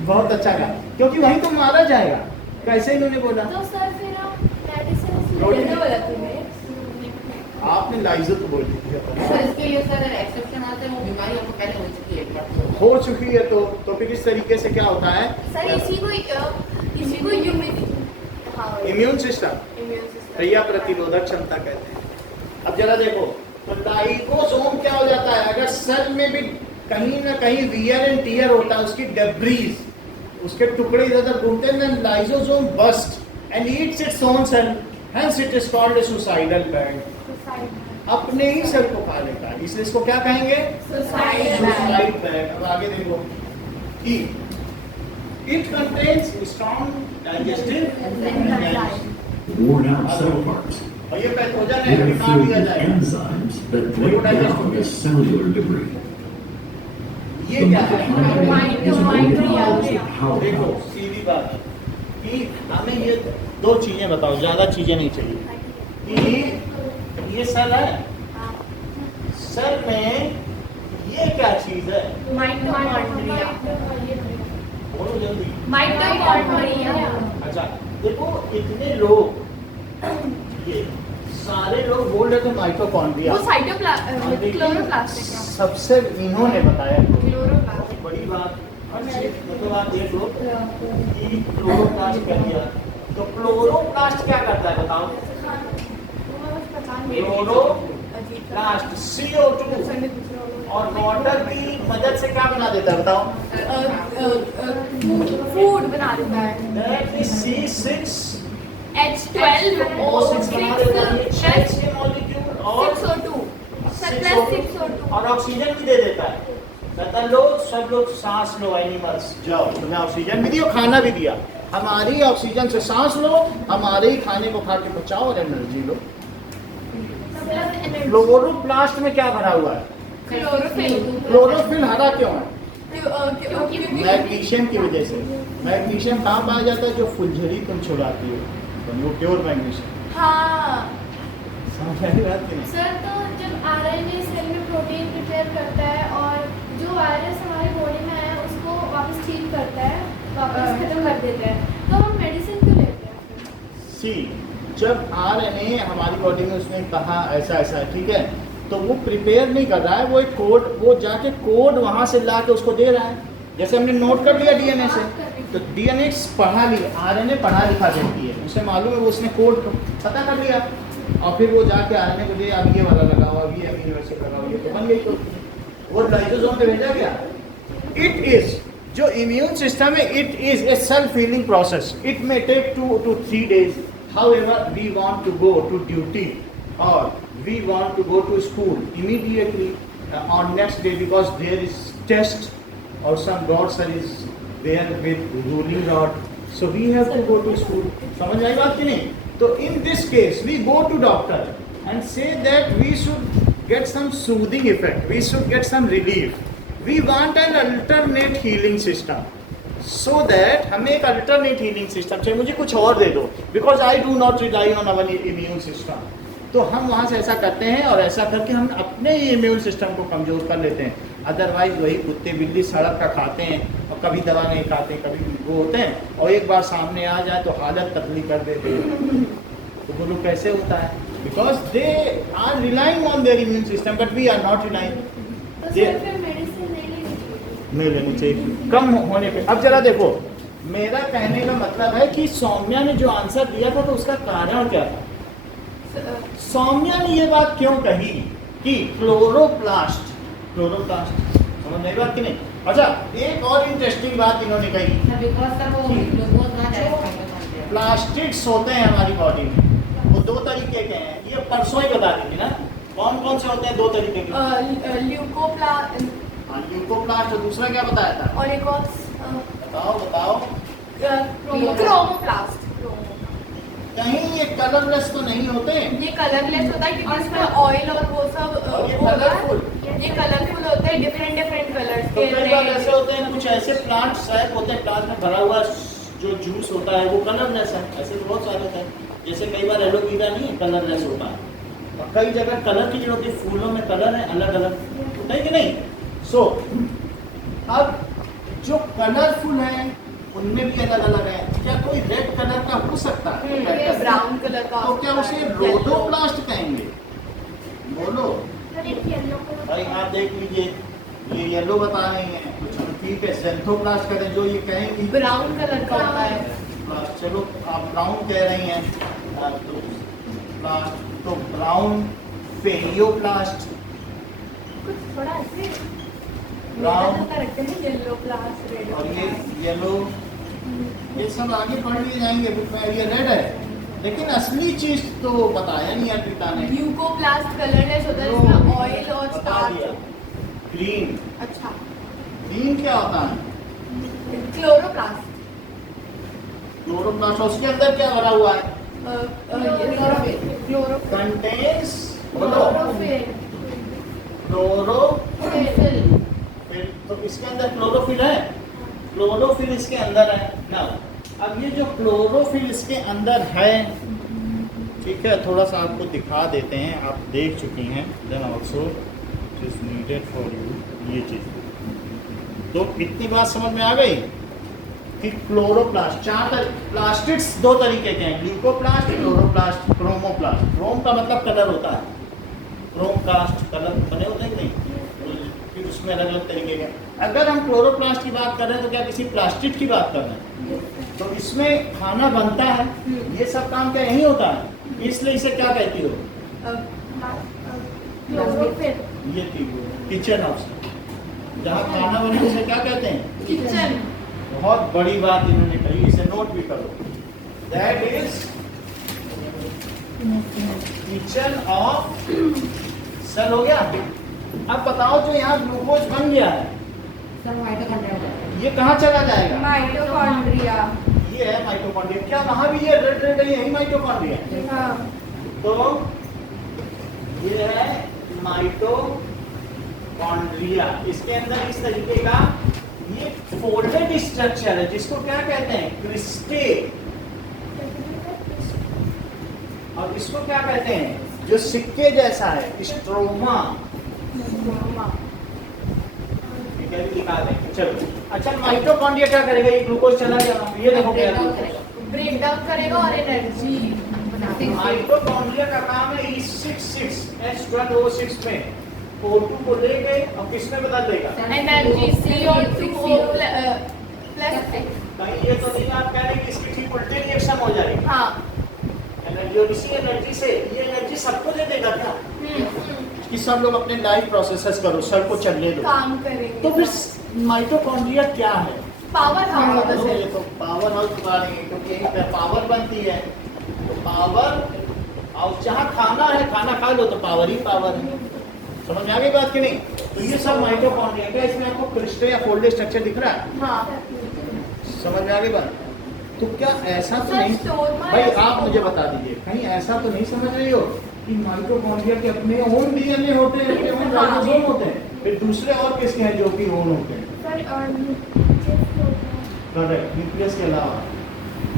बहुत अच्छा कहा, क्योंकि वहीं तो मारा जाएगा। कैसे इन्होंने बोला? तो सर फिर हम मेडिसिन प्रोटीन। लेने वाला तुम्हें आपने लाइजो तो बोल दी सर इसके लिए सर एक्सेप्शन आते हैं, वो बीमारी हमको पहले हो चुकी है एक बार। हो चुकी है, तो फिर इस तरीके से क्या होता है? सर इसी को इम्यून सिस्टम, इम्यून सिस्टम क्रिया प्रतिरोधक क्षमता कहते हैं। अब जरा देखो, तो लाइगोसोम क्या हो जाता है? अगर सेल में भी कहीं ना कहीं वियर एंड टियर होता है, उसकी डेब्रीज, उसके टुकड़े इधर उधर घूमते हैं, then lysosome burst and eats its own cell, hence it is called a suicidal bag। अपने ही सेल को खा लेता है, इसलिए इसको क्या कहेंगे? Suicide bag. अब आगे देखो, E, it contains strong digestive enzymes। Worn out cell parts. और ये पैथोजन They है, are निकाल filled दिया with जाएगा। enzymes that break down the cellular debris. ये क्या है? How देखो सीधी बात कि हमें ये दो चीजें बताओ, ज्यादा चीजें नहीं चाहिए। कि ये सेल है, सेल में ये क्या चीज है? माइटोकॉन्ड्रिया। बोलो जल्दी। माइटोकॉन्ड्रिया। अच्छा देखो, इतने लोग, ये सारे लोग बोल रहे थे माइटोकॉन्ड्रिया, वो क्लोरोप्लास्ट है क्या? सबसे इन्होंने बताया। क्लोरोप्लास्ट। बड़ी बात, मतलब आप देख लो कि क्लोरोप्लास्ट कर दिया, तो क्लोरोप्लास्ट क्या करता है बताओ? क्लोरोप्लास्ट CO2 और वाटर की मदद से क्या बना देता है बताओ? फूड बना देता है। That is C6 H12O6 बना देता है, H के मॉलिक्यूल और 6O2 6O2 और ऑक्सीजन भी दे देता है। कहता लो सब लोग सांस लो, एनिमल्स जाओ, तुम्हें ऑक्सीजन भी दिया, खाना भी दिया, हमारी ऑक्सीजन से सांस लो, हमारे ही खाने को खा के बचाओ और एनर्जी लो। क्लोरोप्लास्ट में क्या भरा हुआ है? क्लोरोफिल हरा क्यों है? मैग्नीशियम की वजह से। मैग्नीशियम कहाँ पाया जाता है? जो फुलझड़ी तुम छुड़ाती हो, तो वो प्योर मैग्नीशियम। हाँ समझ आई बात की नहीं? सर, तो जब आरएनए सेल में प्रोटीन प्रिपेयर करता है और जो वायरस हमारी बॉडी में आया उसको वापस ठीक करता है, वापस खत्म कर देता है, तो हम मेडिसिन क्यों लेते हैं? सी, जब आरएनए हमारी बॉडी में उसने कहा ऐसा ऐसा है, ठीक है, तो वो प्रिपेयर नहीं कर रहा है, वो एक कोड, वो जाके कोड वहाँ से ला के उसको दे रहा है। जैसे हमने नोट कर लिया डीएनए से, तो डीएनए पढ़ा लिया, आरएनए पढ़ा लिखा देती है, उसे मालूम है, वो उसने कोड पता कर लिया और फिर वो जाके आरएनए को दे, अब ये वाला लगाओ, अब ये अमीनो एसिड लगाओ, ये तो बन गई। तो वो लाइसोसोम पे भेजा गया। इट इज, जो इम्यून सिस्टम है, it is a self healing process. It may take 2 to 3 days। However, we want to go to duty or we want to go to school immediately on next day because there is test or some god sir is there with ruling rod, so we have to go to school। समझ आई बात कि नहीं? तो in this case we go to doctor and say that we should get some soothing effect, we should get some relief, we want an alternate healing system, so that हमें एक alternate healing system चाहिए, मुझे कुछ और दे दो, because I do not rely on our immune system. तो हम वहाँ से ऐसा करते हैं और ऐसा करके हम अपने इम्यून सिस्टम को कमज़ोर कर लेते हैं। अदरवाइज वही कुत्ते बिल्ली सड़क का खाते हैं और कभी दवा नहीं खाते, कभी वो होते हैं और एक बार सामने आ जाए तो हालत पतली कर देते हैं। तो वो लोग कैसे होता है? Because they are relying on their immune system but we are not relying. तो सर फिर मेडिसिन नहीं लेनी चाहिए? नहीं लेनी चाहिए कम होने पे। अब जरा देखो, मेरा कहने का मतलब है कि सौम्या ने जो आंसर दिया था तो उसका कारण क्या था? सौम्या ने ये बात क्यों कही कि क्लोरोप्लास्ट समझ नहीं बात कि नहीं? अच्छा, एक और इंटरेस्टिंग बात इन्होंने कही, बिकॉज सर वो ग्लूकोज ना जाए प्लास्टिक्स होते हैं हमारी बॉडी में, वो दो तरीके के हैं। ये परसों ही बता दी थी ना, कौन कौन से होते हैं दो तरीके के? ल्यूकोप्लास्ट ल्यूकोप्लास्ट और दूसरा क्या बताया था? और एक और बताओ। क्रोमोप्लास्ट। कहीं ये कलरलेस तो नहीं होते? ये कलरलेस होता है क्योंकि इसमें ऑयल और वो सब और ये वो होता है। कलरफुल? ये कलरफुल होते हैं, डिफरेंट कलर्स तो के। कई बार ऐसे होते हैं, कुछ ऐसे प्लांट्स होते हैं, प्लांट में भरा हुआ जो जूस होता है वो कलरलेस है। ऐसे तो बहुत सारे होते हैं, जैसे कई बार एलोवेरा नहीं कलरलेस होता है, और कई जगह कलर की जरूरत है, फूलों में कलर है अलग अलग, होता है कि नहीं? सो अब जो कलरफुल है उनमें भी अलग अलग है। क्या कोई रेड कलर का हो सकता है? ब्राउन कलर का। तो क्या उसे रोडोप्लास्ट कहेंगे? बोलो सर एक येलो कलर भाई, आप देख लीजिए, ये येलो बता रहे हैं, कुछ हम ठीक है ज़ेंथोप्लास्ट करें जो ये कहेंगी ब्राउन कलर का होता है। प्लास्ट, चलो आप ब्राउन कह रही हैं, तो ब्राउन फेरियोप्लास्ट, कुछ थोड़ा ऐसे ब्राउन रखते हैं, येलो प्लास्ट, रेड और ये येलो, ये सब आगे पढ़ लिए जाएंगे बुक में। ये रेड है, लेकिन असली चीज तो बताया नहीं अर्पिता ने। ल्यूकोप्लास्ट कलरलेस होता है जिसमें ऑयल और बता स्टार्च। दिया। ग्रीन, अच्छा, ग्रीन क्या होता है? क्लोरोप्लास्ट। क्लोरोप्लास्ट, उसके अंदर क्या भरा हुआ है? क्लोरो कंटेन्स, बोलो क्लोरो, फिर तो इसके अंदर क्लोरोफिल है, क्लोरोफिल इसके अंदर है ना। अब ये जो क्लोरोफिल इसके अंदर है, ठीक है, थोड़ा सा आपको दिखा देते हैं, आप देख चुकी हैं। Then also is needed for you, ये चीज़। तो इतनी बात समझ में आ गई कि क्लोरोप्लास्ट, चार प्लास्टिक्स दो तरीके के हैं, ग्लूकोप्लास्ट, क्लोरोप्लास्ट, क्रोमोप्लास्ट। क्रोम का मतलब कलर होता है, क्रोमकास्ट कलर बने होते हैं नहीं, फिर उसमें अलग अलग तरीके के। अगर हम क्लोरोप्लास्ट की बात कर रहे हैं तो क्या किसी प्लास्टिक की बात कर रहे हैं? तो इसमें खाना बनता है, ये सब काम क्या यही होता है, इसलिए इसे क्या कहती हो? क्लोरोफिल। ये थी किचन हाउस, जहाँ खाना बनता है उसे क्या कहते हैं? किचन। बहुत बड़ी बात इन्होंने कही, इसे नोट भी करो। That is kitchen of cell. हो गया? अब बताओ, जो यहाँ ग्लूकोज बन गया है, सर माइटोकॉन्ड्रिया ये कहाँ चला जाएगा? माइटोकॉन्ड्रिया। ये है माइटोकॉन्ड्रिया। क्या वहाँ भी ये रेड रेड है, यही माइटोकॉन्ड्रिया है? हाँ। तो ये है माइटोकॉन्ड्रिया। इसके अंदर इस तरीके का ये फोल्डेड स्ट्रक्चर है, जिसको क्या कहते हैं? क्रिस्टे। और इसको क्या कहते हैं? जो सिक्के जैसा है, स्ट्रोमा। ठीक है, दिखा दें। चलो, अच्छा, माइटोकॉन्ड्रिया क्या करेगा? ये ग्लूकोज चला गया, ये देखो क्या ब्रेक डाउन करेगा और एनर्जी बनाते हैं। माइटोकॉन्ड्रिया का काम है E66 H12O6 में O2 को ले गए और किसमें बदल देगा? Energy CO2 plus. कहीं ये तो नहीं आप कह रहे कि इसकी ठीक उल्टे रिएक्शन हो जाएगी? हाँ। एनर्जी, और इसी एनर्जी से ये एनर्जी सबको दे देगा क्या? कि सब लोग अपने लाइफ प्रोसेसेस करो, सब को चलने दो। काम करेंगे। तो फिर माइटोकॉन्ड्रिया क्या है? Power house. ये तो पावर हाउस बता रही है, क्योंकि यहीं पे पावर बनती है। तो पावर, और जहाँ खाना है, खाना खा लो तो पावर ही पावर है। समझ में आ गई बात कि नहीं? तो ये सब माइटोकॉन्ड्रिया। क्या इसमें आपको क्रिस्टल या फोल्डेड स्ट्रक्चर दिख रहा है? हाँ। समझ में आ गई बात? तो क्या ऐसा तो सर, नहीं, स्टोरमा भाई या आप मुझे बता दीजिए, कहीं ऐसा तो नहीं समझ रही हो कि माइटोकॉन्ड्रिया के अपने ओन डीएनए होते हैं, अपने ओन राइबोसोम होते हैं, फिर दूसरे और किसके हैं जो कि ओन होते हैं? करेक्ट, न्यूक्लियस के अलावा।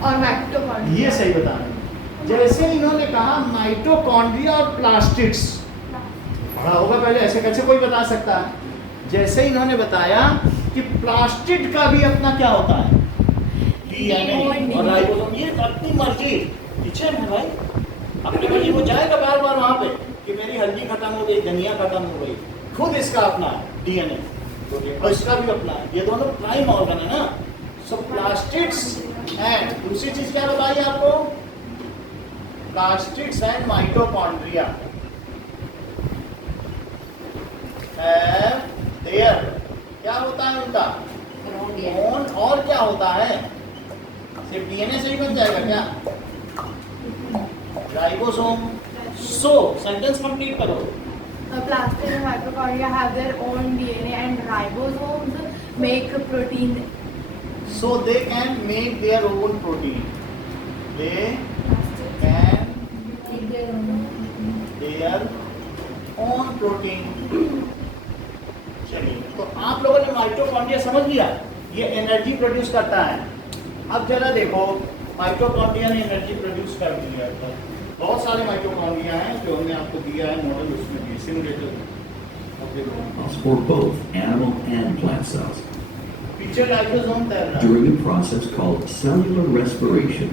और माइटोकॉन्ड्रिया। ये सही बता रहे हैं। जैसे इन्होंने कहा माइटोकॉन्ड्रिया और प्लास्टिड्स, पढ़ा होगा पहले, ऐसे कैसे कोई बता सकता है? जैसे इन्होंने बताया कि प्लास्टिड का भी अपना क्या होता है, डीएनए और राइबोसोम। ये अपनी मर्जी पीछे है भाई, अपनी मर्जी वो जाएगा बार बार वहां पे कि मेरी हल्दी खत्म हो गई, धनिया खत्म हो गई, खुद इसका अपना डीएनए और इसका भी अपना है, ये दोनों प्राइम ऑर्गन है ना। सो प्लास्टिड्स एंड दूसरी चीज क्या बताई आपको, प्लास्टिड्स एंड माइटोकॉन्ड्रिया देयर क्या होता है उनका ओन, और क्या होता है, सिर्फ डीएनए से ही बन जाएगा क्या, राइबोसोम। सो सेंटेंस कंप्लीट करो। Plastic and mitochondria have their own DNA and ribosomes make protein. So they can make their own protein. They can their own protein. चलिए, तो आप लोगों ने माइटोकॉन्ड्रिया समझ लिया, ये एनर्जी प्रोड्यूस करता है। अब जरा देखो, माइटोकॉन्ड्रिया ने एनर्जी प्रोड्यूस कर दिया था, बहुत सारे माइटोकॉन्ड्रिया हैं जो हमने आपको दिया है मॉडल, उसमें भी simulator For both animal and plant cells. पीछे लाइसोसोम तैर रहा है। During a process called cellular respiration,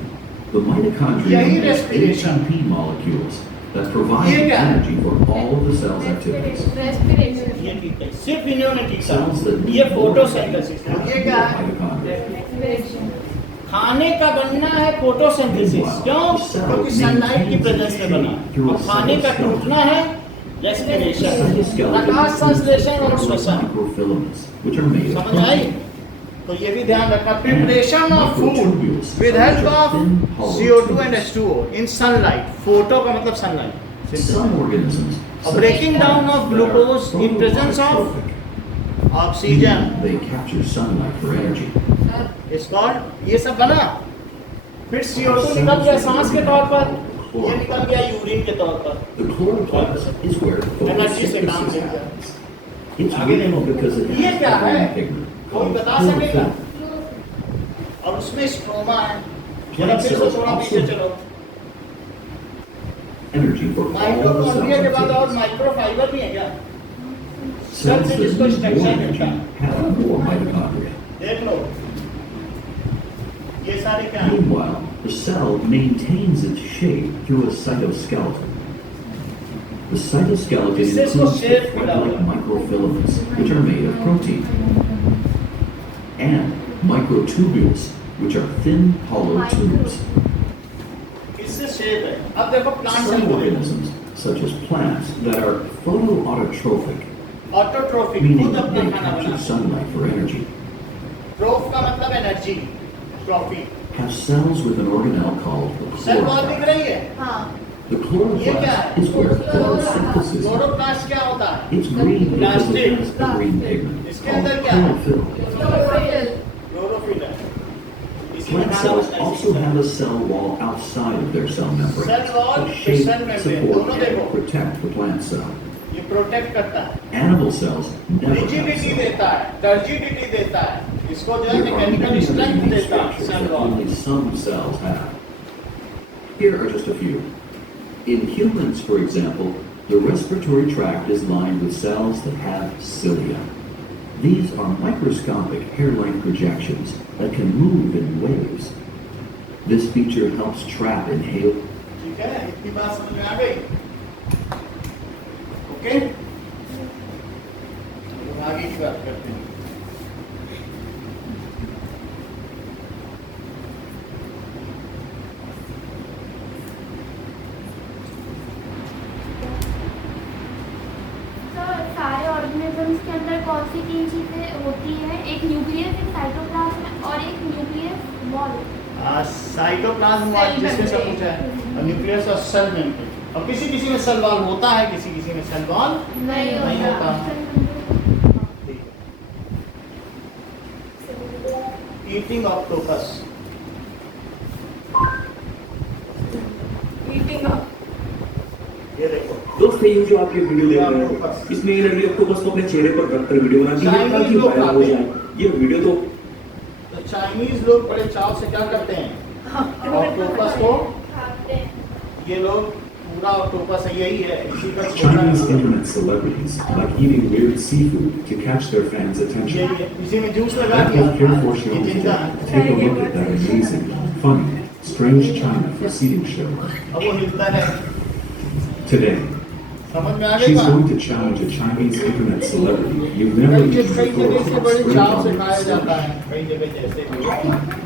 the mitochondria यही makes respiration। ATP molecules that provide ये क्या है? energy for all of the cell's activities. Respiration. ये ठीक है, सिर्फ इन्होंने ठीक Cells that कहा। ये फोटोसिंथेसिस है, ये क्या है, mitochondria. Respiration. खाने का बनना है फोटोसिंथेसिस, क्यों? क्योंकि सनलाइट की प्रेजेंस में बना है। और खाने का टूटना है रेस्पिरेशन, प्रकाश संश्लेषण और श्वसन। Microfilaments, which are made of समझ आई? तो ये भी ध्यान रखना, preparation of food with help of CO2 and H2O in sunlight. Photo का मतलब sunlight. some organisms. Breaking down of glucose in presence of oxygen They capture sunlight for energy. इस called, ये सब बना, फिर CO2 निकल गया सांस के तौर पर, ये निकल गया यूरिन के तौर पर। The chloroplast is where energy से काम photosynthesis लेता है। happens. It's green because it ये has क्या a green है? pigment कोई called बता सकेगा? chlorophyll. और उसमें स्ट्रोमा है। जरा फिर से थोड़ा पीछे चलो। Energy for all the mitochondria के cells बाद और activities. माइक्रोफाइबर भी है क्या? Cells से that जिसको need more structure energy मिलता है। have more mitochondria. देख लो, ये सारे क्या हैं? Meanwhile, the cell maintains its shape through a cytoskeleton. The cytoskeleton This is includes the shape thread-like without- microfilaments, which are made of protein, and microtubules, which are thin, hollow tubes. इससे shape है। अब देखो plant Some cell को देखो। organisms, such as plants, that are photoautotrophic, autotrophic, meaning खुद that अपना they खाना capture बनाता है। sunlight for energy, ट्रोफ का मतलब energy, trophy. have cells with an organelle called the cell बहुत दिख chloroplast. रही है। हाँ. The chloroplast is where photosynthesis happens. Chloroplast क्या होता है? It's green because it Plastic. has a green pigment इसके called अंदर क्या है? chlorophyll. क्लोरोफिल है। इसी में Plant खाना cells बनता है, also इसी have a cell wall outside of their cell membrane Cell wall, to shape, cell membrane, support, दोनों and देखो। protect the plant cell. ये प्रोटेक्ट करता है, Animal cells never have rigidity cells. देता है, टर्जिडिटी देता है, इसको जो है There are mechanical many strength unique देता है structures cell that wall. only some cells have. Here are just a few. In humans, for example, the respiratory tract is lined with cells that have cilia. These are microscopic hair-like projections that can move in waves. This feature helps trap inhaled ठीक है, इतनी बात समझ में आ गई? Okay, तो आगे की बात करते हैं। तो सारे ऑर्गेनिजम्स के अंदर कौन सी तीन चीजें होती हैं? एक न्यूक्लियस, एक साइटोप्लाज्म और एक न्यूक्लियस वॉल। साइटोप्लाज्म Cell जिसमें सब membrane. कुछ है, और न्यूक्लियस और सेल मेम्ब्रेन। और किसी किसी में सेल वॉल होता है, किसी किसी में सेल वॉल नहीं होता। Eating octopus, Eating up. ये देखो, दोस्त ये जो आप ये वीडियो देख रहे हैं, इसमें ये लड़की ऑक्टोपस को अपने चेहरे पर रखकर वीडियो बनाती है ताकि वायरल हो जाए। ये वीडियो तो तो चाइनीज लोग बड़े चाव से क्या करते हैं? ऑक्टोपस को खाते हैं। ये लोग पूरा ऑक्टोपस यही है, इसी का छोटा Chinese internet celebrities like eating weird seafood to catch their fans' attention. यही है, इसी में जूस लगा That दिया। healthcare show ये जिंदा है। take a look at that amazing, funny, strange China proceeding show. अब वो हिलता है, Today, समझ में आ she's गई going to challenge a Chinese internet celebrity you've never कई even कई जगह से thought बड़े of चाव से on खाया the जाता stage. है, कई जगह जैसे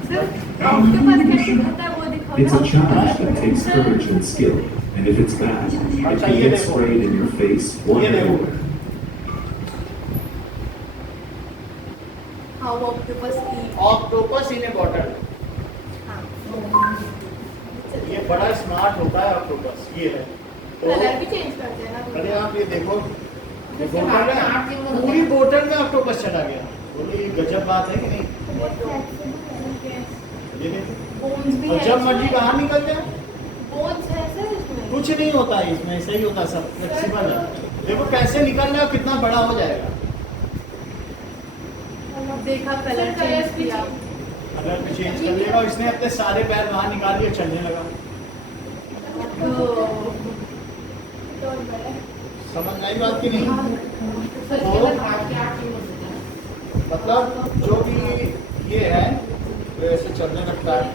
सर ऑक्टोपस कैसे होता है वो It's a दिखाओ। challenge that takes courage and skill, and if it's bad, it can get sprayed in your face or ये देखो, everywhere. हाउ ऑक्टोपस की ऑक्टोपस इन ए बॉटल। ये बड़ा स्मार्ट होता है ऑक्टोपस, ये है। कलर भी चेंज करते हैं ना। अरे आप ये देखो, ये जैसे बोतल है, हाथ में वो पूरी बोतल में ऑक्टोपस चला गया। बोलो ये गजब बात है कि नहीं? ये देखो, बोन्स भी और है जब मर्जी इसमें। बाहर निकल जाए बोन्स है सर इसमें। कुछ नहीं होता है इसमें, ऐसा ही होता है, सब फ्लेक्सिबल है। देखो कैसे निकल रहा है, कितना बड़ा हो जाएगा। देखा कलर कलर चेंज भी किया। अगर भी चेंज कर लेगा, और इसने अपने सारे पैर बाहर निकाल लिए, चलने लगा। समझ आई बात की नहीं? सर इसके अंदर हार्ट के 8 टिम्स होते हैं। मतलब जो भी ये है वो ऐसे चलने लगता है।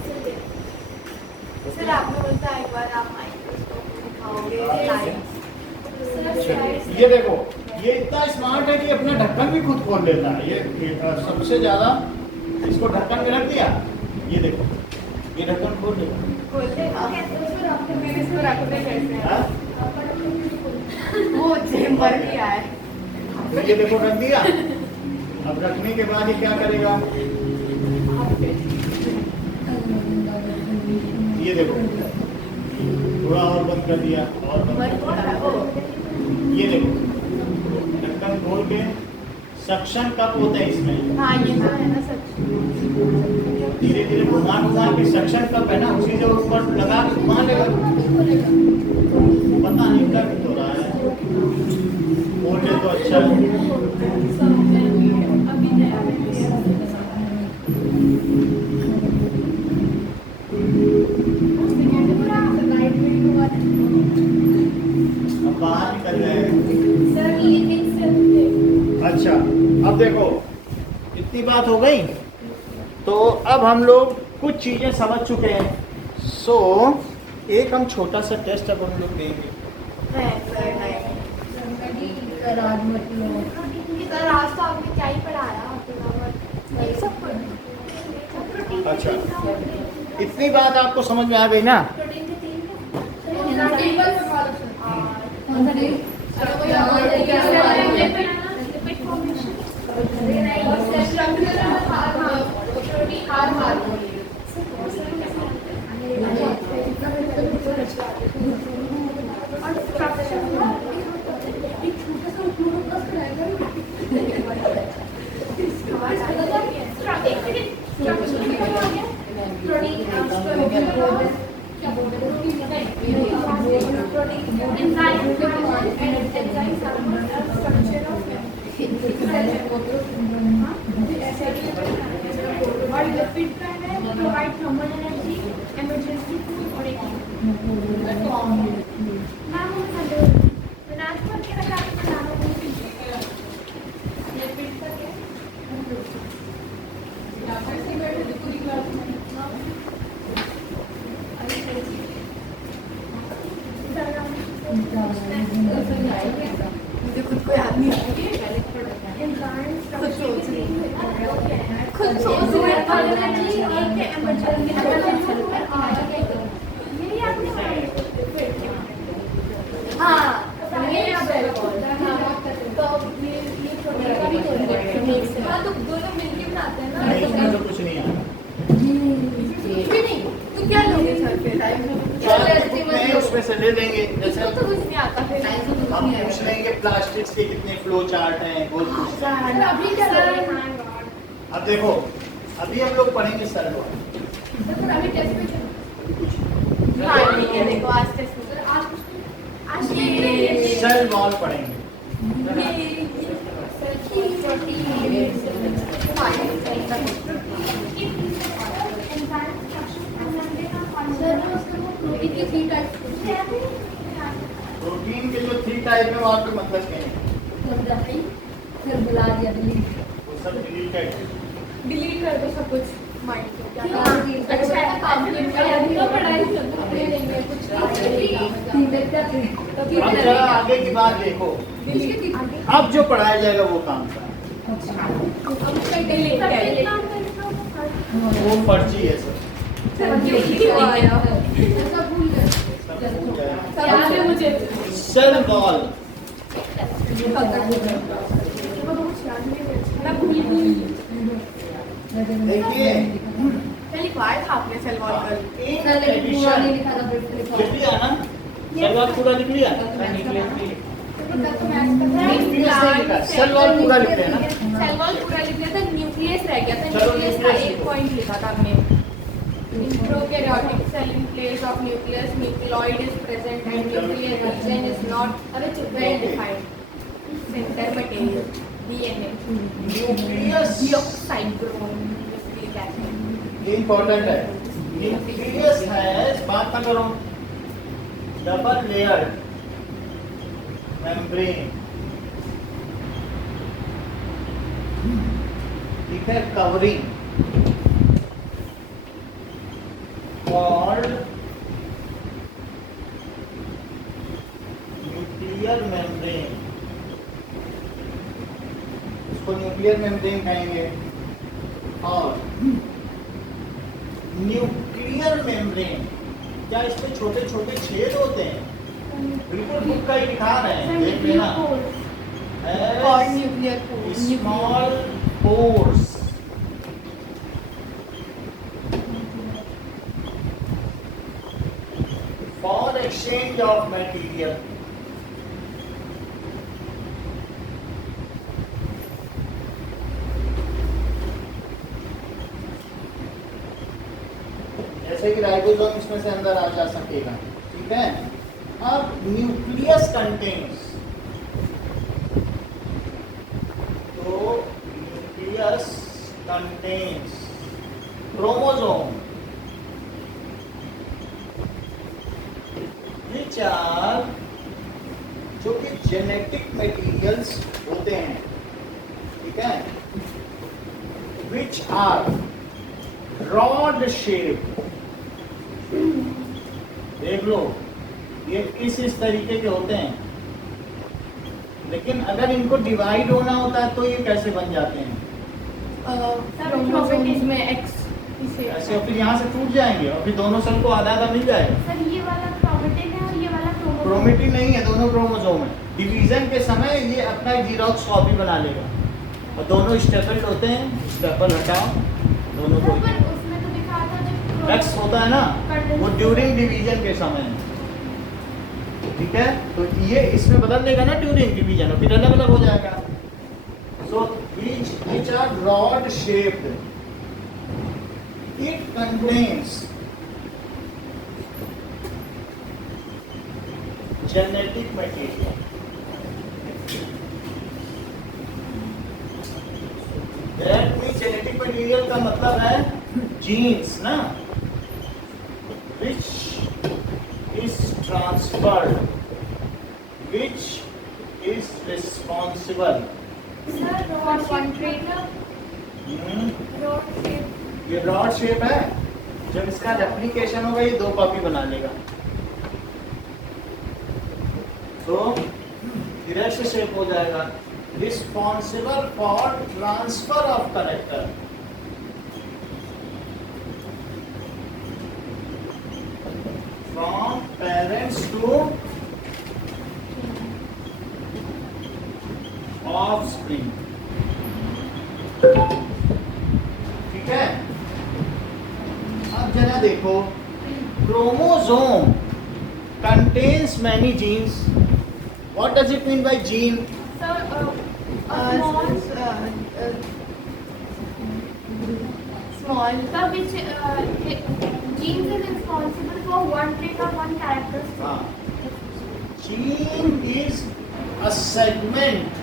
सर आपने बोलता एक बार आप माइक्रोस्कोप दिखाओगे ये देखो, ये इतना स्मार्ट है कि अपना ढक्कन भी खुद खोल लेता है। ये सबसे ज्यादा इसको ढक्कन में रख दिया, ये देखो, ये ढक्कन खोल लेगा। खोलते इसको रखते कैसे हैं? हाँ? वो चेम्बर किया है। तो ये देखो रख दिया, अब रखने के बाद ये क्या करेगा, ये देखो थोड़ा और बंद कर दिया, और बंद कर दिया। ये देखो ढक्कन खोल के सक्शन कप होता है इसमें, हाँ ये तो है ना सच। धीरे धीरे घुमा घुमा के सक्शन कप है ना, उसी जो ऊपर लगा के घुमा लेगा। पता नहीं क्या हो रहा है, बोले तो अच्छा है। अब बाहर निकल जाएगा। अच्छा, अब देखो इतनी बात हो गई, तो अब हम लोग कुछ चीजें समझ चुके हैं। सो एक हम छोटा सा टेस्ट अब हम लोग देंगे। आज तो आपने क्या ही पढ़ाया अच्छा, इतनी बात आपको समझ में आ गई ना? प्रोटीन के 3 और लिपिड का है provide thermal energy, emergency food और एक मैम विनाश पर के रखा बनाना लिपिड का क्या मुझे खुद को याद नहीं आ खुद सोच रही हाँ तो दोनों मिलके बनाते हैं नहीं, इसमें ना। तो कुछ नहीं है। तो क्या लोगे सर फिर? कितने उसमें से ले लेंगे, जैसे तो कुछ नहीं आता फिर। हम पूछ लेंगे प्लास्टिक्स के कितने फ्लो चार्ट हैं, वो पूछ लेंगे। अभी क्या अब देखो, अभी हम लोग पढ़ेंगे सर को। अभी टेस्ट में हाँ ठीक है, देखो आज टेस्ट आज ये सेल वॉल पढ़ेंगे। सर वो उसका प्रोटीन के 3 टाइप्स प्रोटीन के जो 3 टाइप है वो आपके मतलब क्या है? फिर बुला दिया दिल्ली वो सब डिलीटेड है। डिलीट कर दो सब कुछ माइंड से क्या हाँ, अच्छा है काम तो पढ़ाई करते रहेंगे कुछ अब जरा आगे की बात देखो, अब जो पढ़ाया जाएगा वो काम का डिलीट वो पर्ची है सब। मुझे सेल वॉल, मैं भूल गई देखिए पहली बार था आपने सलवार कल इन एडिशन लिख लिया ना, सलवार पूरा लिख लिया, सलवार पूरा लिखते हैं ना। सलवार पूरा लिख लिया था, न्यूक्लियस रह गया था। चलो, न्यूक्लियस का न्यूक्लियस एक लिखो। पॉइंट लिखा था हमने। Prokaryotic cell in place of nucleus, nucleoid is present and nuclear region is not well defined. Center material, DNA, nucleus deoxyribonucleic acid. ये इंपॉर्टेंट है। न्यूक्लियस है, बात ना करो, डबल लेयर मेम्ब्रेन, ठीक है, कवरिंग called न्यूक्लियर मेम्ब्रेन, इसको nuclear membrane कहेंगे। और न्यूक्लियर मेम्ब्रेन, क्या इसमें छोटे छोटे छेद होते हैं? बिल्कुल बुक का ही दिखा रहे हैं, देख लेना। Called nuclear pores. Small pores, for exchange of material. जैसे कि राइबोसोम इसमें से अंदर आ जा सकेगा, ठीक है। अब न्यूक्लियस कंटेन्स, तो nucleus contains chromosome which are, जो कि जेनेटिक मटेरियल्स होते हैं, ठीक है, which are रॉड शेप, देख लो ये इस तरीके के होते हैं, लेकिन अगर इनको डिवाइड होना होता है तो ये कैसे बन जाते हैं? क्रोमोसोम्स में X इसे ऐसे और फिर यहाँ से टूट जाएंगे और फिर दोनों सेल को आधा आधा मिल जाएगा। सर ये वाला क्रोमेटिन है और ये वाला क्रोमोसोम। क्रोमेटिन नहीं है, दोनों क्रोमोसोम है। डिवीजन के समय ये अपना जीरोक्स कॉपी बना लेगा और दोनों स्टेपल्ड होते हैं, स्टेपल हटाओ दोनों को। पर उसमें तो दिखा था जब एक्स होता है ना, वो ड्यूरिंग डिवीजन के समय है, ठीक है। तो ये इसमें बदल देगा ना ड्यूरिंग डिवीजन, और फिर अलग अलग हो जाएगा। सो which are rod shaped, it contains genetic material, that means genetic material का मतलब है genes ना, which is transferred, which is responsible। Sir rod shape rod shape ये रॉड शेप है, जब इसका रेप्लिकेशन होगा ये 2 कॉपी बना लेगा, तो डायरेक्ट शेप हो जाएगा। Responsible for transfer of character, from parents to offspring, ठीक है। अब जरा देखो, chromosome contains many genes. What does it mean by gene? small the which genes is responsible for one trait or one characteristic. हाँ, gene is a segment.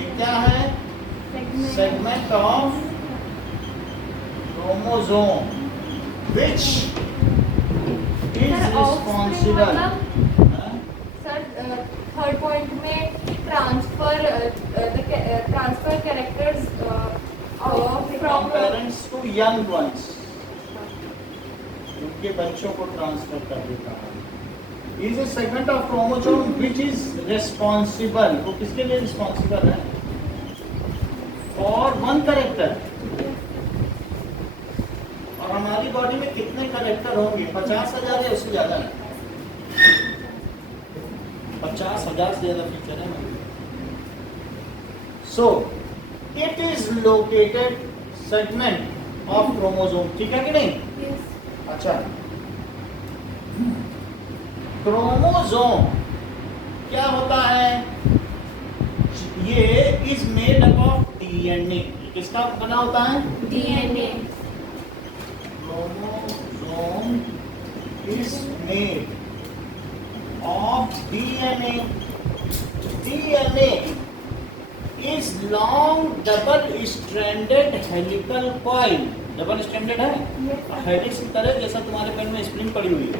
ये क्या है? Segment of chromosome which is Sir, offspring responsible. मतलब हाँ? Sir third point में transfer characters From from parents to young ones. उनके बच्चों को ट्रांसफर कर देता है. Is a segment of chromosome which is responsible. वो किसके लिए responsible है? For one character. और हमारी बॉडी में कितने करेक्टर होंगे? 50,000 या उससे ज्यादा है? 50,000 से ज्यादा फीचर है ना. So it is located segment of chromosome. ठीक है कि नहीं? अच्छा, क्रोमोसोम क्या होता है? ये is made up of DNA. किसका बना होता है? DNA. Chromosome is made of DNA. DNA is long double stranded helical coil. Double stranded है, हेलिक्स की तरह, जैसा तुम्हारे पेन में स्प्रिंग पड़ी हुई है.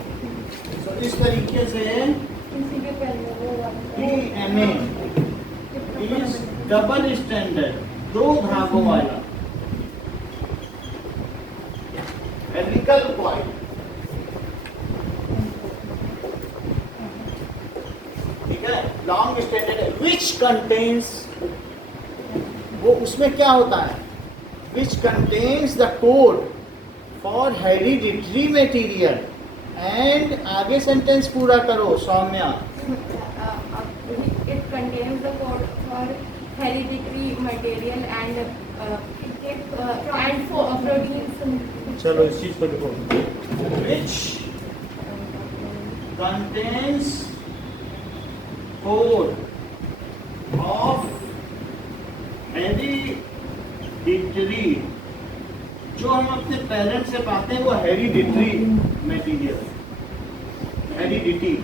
तो इस तरीके से इसी के पहले वो वाला डीएनए इज डबल स्ट्रैंडेड, 2 धागों वाला हेलिकल कॉइल. ठीक है, लॉन्ग स्ट्रैंडेड विच कंटेन्स, वो उसमें क्या होता है? Which contains the code for hereditary material. And आगे सेंटेंस पूरा करो Saumya. it contains the code for hereditary material and for proteins. चलो इस चीज को लिखो. Which contains code of hereditary. जो हम अपने पेरेंट्स से पाते हैं वो hereditary material, heredity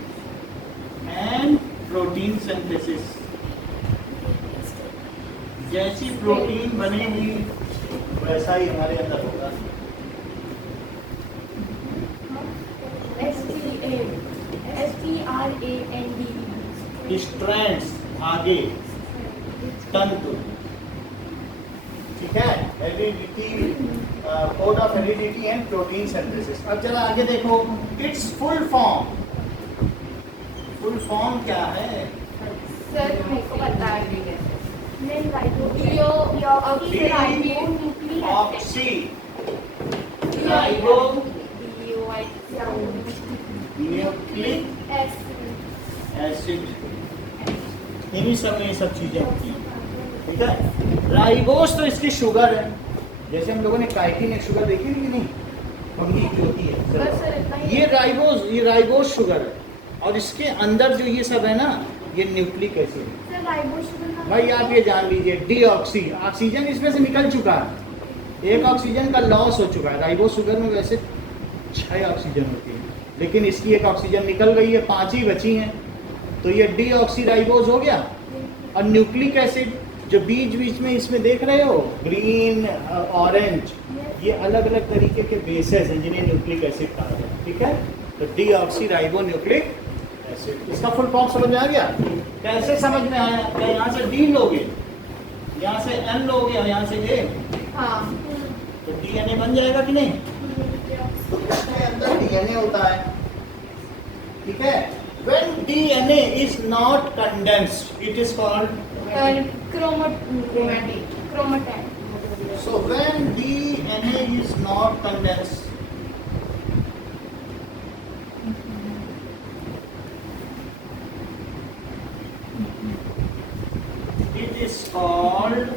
and protein synthesis. जैसी प्रोटीन बनेगी वैसा ही हमारे अंदर होगा. STRAND. स्ट्रैंड्स, आगे तंतु. ठीक है, heredity, code of heredity and protein synthesis. अब जरा आगे देखो. It's full form. Full form क्या है? सर मेरे को पता है. Oxy ribo nucleic acid. इन्हीं सब में ये सब चीजें होती हैं. ठीक है, राइबोस तो इसकी शुगर है. जैसे हम लोगों ने काइटिन एक शुगर देखी थी कि नहीं, फंगी की होती है. बस सर इतना ही. ये राइबोस शुगर है. और इसके अंदर जो ये सब है ना, ये न्यूक्लिक एसिड. भाई आप ये जान लीजिए, डीऑक्सी, ऑक्सीजन इसमें से निकल चुका है. एक ऑक्सीजन का लॉस हो चुका है. राइबोस शुगर में वैसे 6 ऑक्सीजन होती है, लेकिन इसकी एक ऑक्सीजन निकल गई है, 5 ही बची हैं. तो ये डीऑक्सी राइबोस हो गया. और न्यूक्लिक एसिड जो बीच बीच में इसमें देख रहे हो, ग्रीन, ऑरेंज, ये अलग अलग तरीके के बेसेस हैं जिन्हें न्यूक्लिक एसिड कहा जाता है. ठीक है, तो डीऑक्सी राइबो न्यूक्लिक एसिड. इसका फुल फॉर्म समझ में आ गया? कैसे समझ में आया? क्या यहाँ से डी लोगे, यहाँ से एन लोगे और यहाँ से ए, हाँ. तो डीएनए बन जाएगा कि नहीं? तो इसके अंदर डीएनए होता है. ठीक है, when DNA is not condensed, it is called Chromatid. So when DNA is not condensed, it is called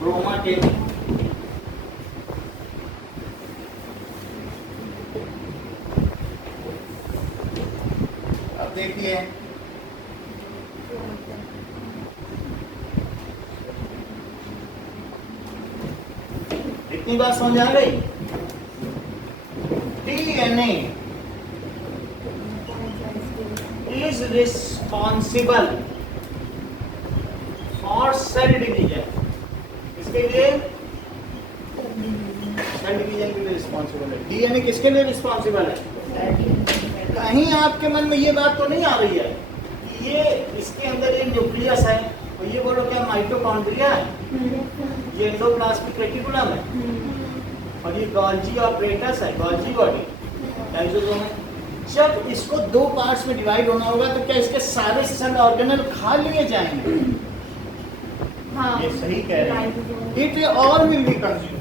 chromatid. अब देखिए, इतनी बात समझ आ गई? DNA is responsible for cell division. इसके लिए सेल सेल डिवीजन के लिए रिस्पॉन्सिबल है। डीएनए किसके लिए रिस्पॉन्सिबल है? कहीं आपके मन में ये बात तो नहीं आ रही है कि ये इसके अंदर ये न्यूक्लियस है, तो ये बोलो क्या माइटोकॉन्ड्रिया है, ये एंडोप्लाज्मिक रेटिकुलम है, और ये गोल्जी ऑपरेटस है, गोल्जी बॉडी लाइसोसोम है। जब इसको दो पार्ट्स में डिवाइड होना होगा तो क्या इसके सारे सेल ऑर्गेनल खा लिए जाएंगे? हाँ, ये सही कह रहे हैं। It all will be consume,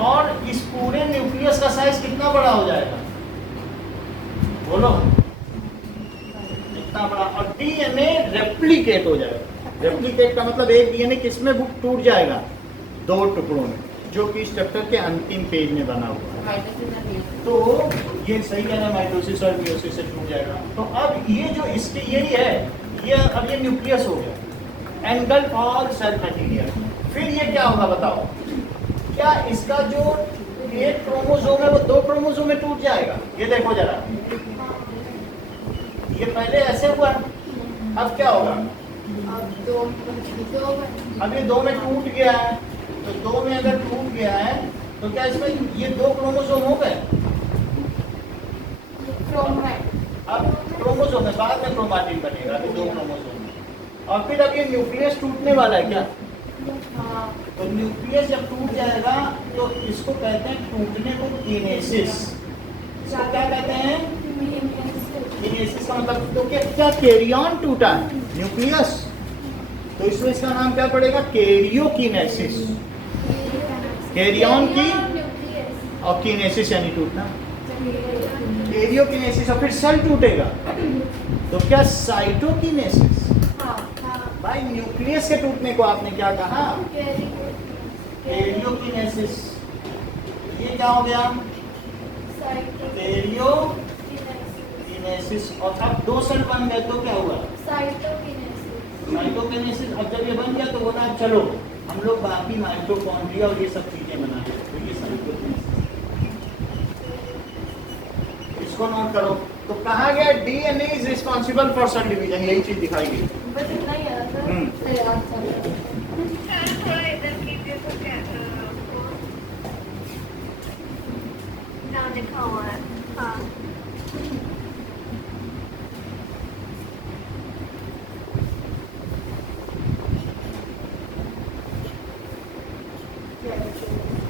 और इस पूरे न्यूक्लियस का साइज कितना बड़ा हो जाएगा बोलो? इतना बड़ा। और डीएनए रेप्लिकेट हो जाएगा। रेप्लिकेट का मतलब एक डीएनए किसमें टूट जाएगा? दो टुकड़ों में, जो कि स्ट्रक्चर के अंतिम पेज में बना हुआ है। तो ये सही कहना है, माइटोसिस और मियोसिस से टूट जाएगा। तो अब ये जो इसके यही है, ये अब ये न्यूक्लियस हो गया, एंगल्फ ऑल सेल मटेरियल। फिर ये क्या होगा बताओ? क्या इसका जो एक क्रोमोसोम है वो दो क्रोमोसोम में टूट जाएगा? ये देखो जरा, ये पहले ऐसे हुआ, अब क्या होगा? अब ये दो में टूट गया है, तो दो में अगर टूट गया है तो क्या इसमें ये दो क्रोमोसोम हो गए? अब क्रोमोसोम है, बाद में क्रोमाटिन बनेगा, अभी दो क्रोमोसोम है। और फिर अब ये न्यूक्लियस टूटने वाला है क्या? तो न्यूक्लियस जब टूट जाएगा तो इसको कहते हैं टूटने को किनेसिस। इसको क्या कहते हैं? किनेसिस का मतलब, तो क्या कैरियन टूटा है न्यूक्लियस, तो इसमें इसका नाम क्या पड़ेगा? कैरियोकिनेसिस। कैरियन की और किनेसिस यानी टूटना, कैरियोकिनेसिस। और फिर सेल टूटेगा तो क्या? साइटोकिनेसिस। भाई न्यूक्लियस के टूटने को आपने क्या कहा? कैरियोकिनेसिस। ये क्या हो गया? कैरियोकिनेसिस। और अब दो सेल बन गए तो क्या हुआ? साइटोकिनेसिस। अब जब ये बन गया तो बोला चलो हम लोग बाकी माइटोकॉन्ड्रिया और ये सब चीजें बनाए, तो ये साइटोकिनेसिस। इसको नोट करो। तो कहा गया DNA is responsible for sale division, यही चीज दिखाई गई। बस इतना ही याद था। थोड़ा इधर कीजिए तो क्या नाम लिखा हुआ है। हाँ Yeah.